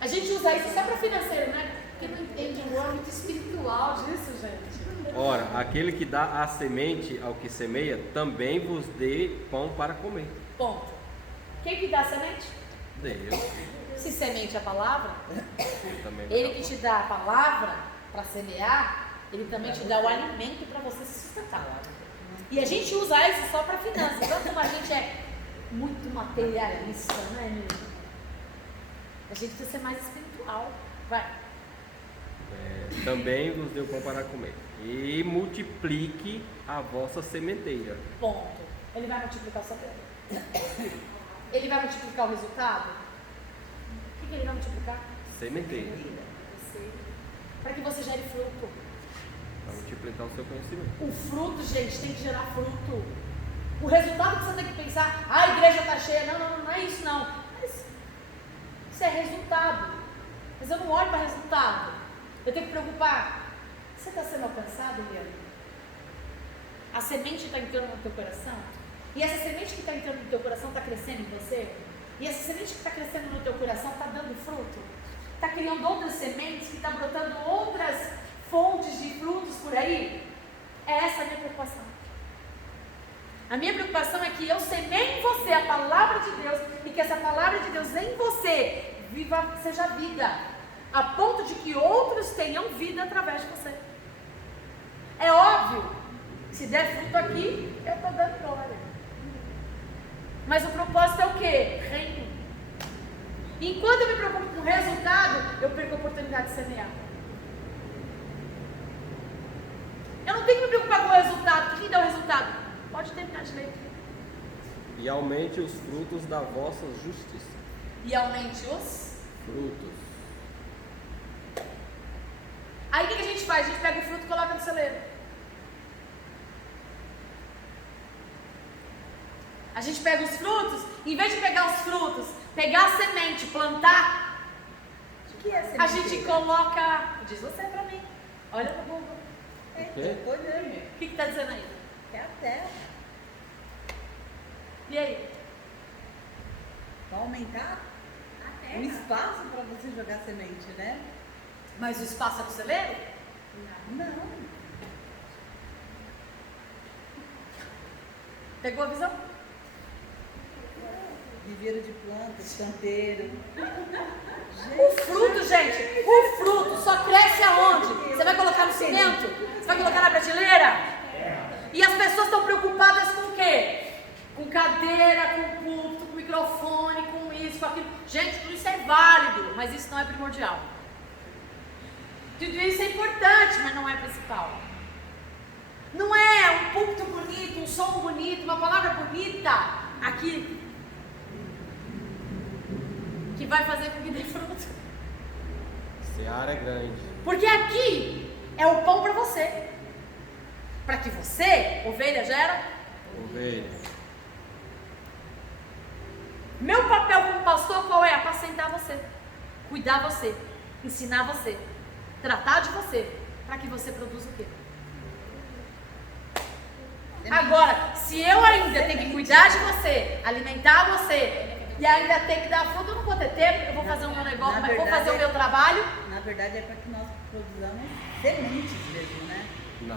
A gente usa isso só para financeiro, né? Porque não entende o âmbito espiritual disso, gente. Ora, aquele que dá a semente ao que semeia, também vos dê pão para comer. Ponto. Quem que dá a semente? Deus. Se semente é a palavra, Também ele que te dá a palavra para semear, ele também te dá o alimento para você se sustentar. E a gente usa isso só para finanças. Então, como a gente é muito materialista, né, amigo? A gente precisa ser mais espiritual. Vai. Também vos deu pão para comer. E multiplique a vossa sementeira. Ponto. Ele vai multiplicar o seu tempo. Ele vai multiplicar o resultado? O que ele vai multiplicar? Sementeira. Para que você gere fruto. Para multiplicar o seu conhecimento. O fruto, gente, tem que gerar fruto. O resultado que você tem que pensar, a igreja está cheia. Não é isso não. Mas isso é resultado. Mas eu não olho para resultado. Eu tenho que preocupar. Você está sendo alcançado, Liana? A semente está entrando no teu coração? E essa semente que está entrando no teu coração está crescendo em você? E essa semente que está crescendo no teu coração está dando fruto? Está criando outras sementes, que está brotando outras fontes de frutos por aí? É essa a minha preocupação. A minha preocupação é que eu semeie em você a palavra de Deus e que essa palavra de Deus em você seja vida, a ponto de que outros tenham vida através de você. É óbvio, se der fruto aqui, eu estou dando glória. Mas o propósito é o quê? Reino. Enquanto eu me preocupo com o resultado, eu perco a oportunidade de semear. Eu não tenho que me preocupar com o resultado. Quem dá o resultado? Pode terminar de ler. E aumente os frutos da vossa justiça. E aumente os... Frutos. Aí o que a gente faz? A gente pega o fruto e coloca no celeiro. A gente pega os frutos, em vez de pegar os frutos, pegar a semente, plantar, O que é sementeira? a gente coloca... Diz você pra mim. Olha no Google. Eu tô olhando. O que está dizendo aí? É a terra. E aí? Para aumentar A o terra. espaço para você jogar semente, né? Mas o espaço é do celeiro? Não. Pegou a visão? Viveiro de plantas, canteiro. O fruto, gente, o fruto só cresce aonde? Você vai colocar no cimento? Você vai colocar na prateleira? E as pessoas estão preocupadas com o quê? Com cadeira, com púlpito, com microfone, com isso, com aquilo. Gente, tudo isso é válido, mas isso não é primordial. Tudo isso é importante, mas não é principal. Não é um púlpito bonito, um som bonito, uma palavra bonita aqui que vai fazer com que dê fruto. Seara é grande. Porque aqui é o pão para você. Para que você, ovelha, gera. Ovelha. Meu papel como pastor qual é? Apacentar você, cuidar você, ensinar você, tratar de você, para que você produza o quê? Agora, se eu ainda tenho que cuidar de você, alimentar você e ainda tenho que dar fruto, eu não vou ter tempo, eu vou fazer o meu negócio, mas vou fazer o meu trabalho. Na verdade é para que nós produzamos sementes mesmo, né? Não.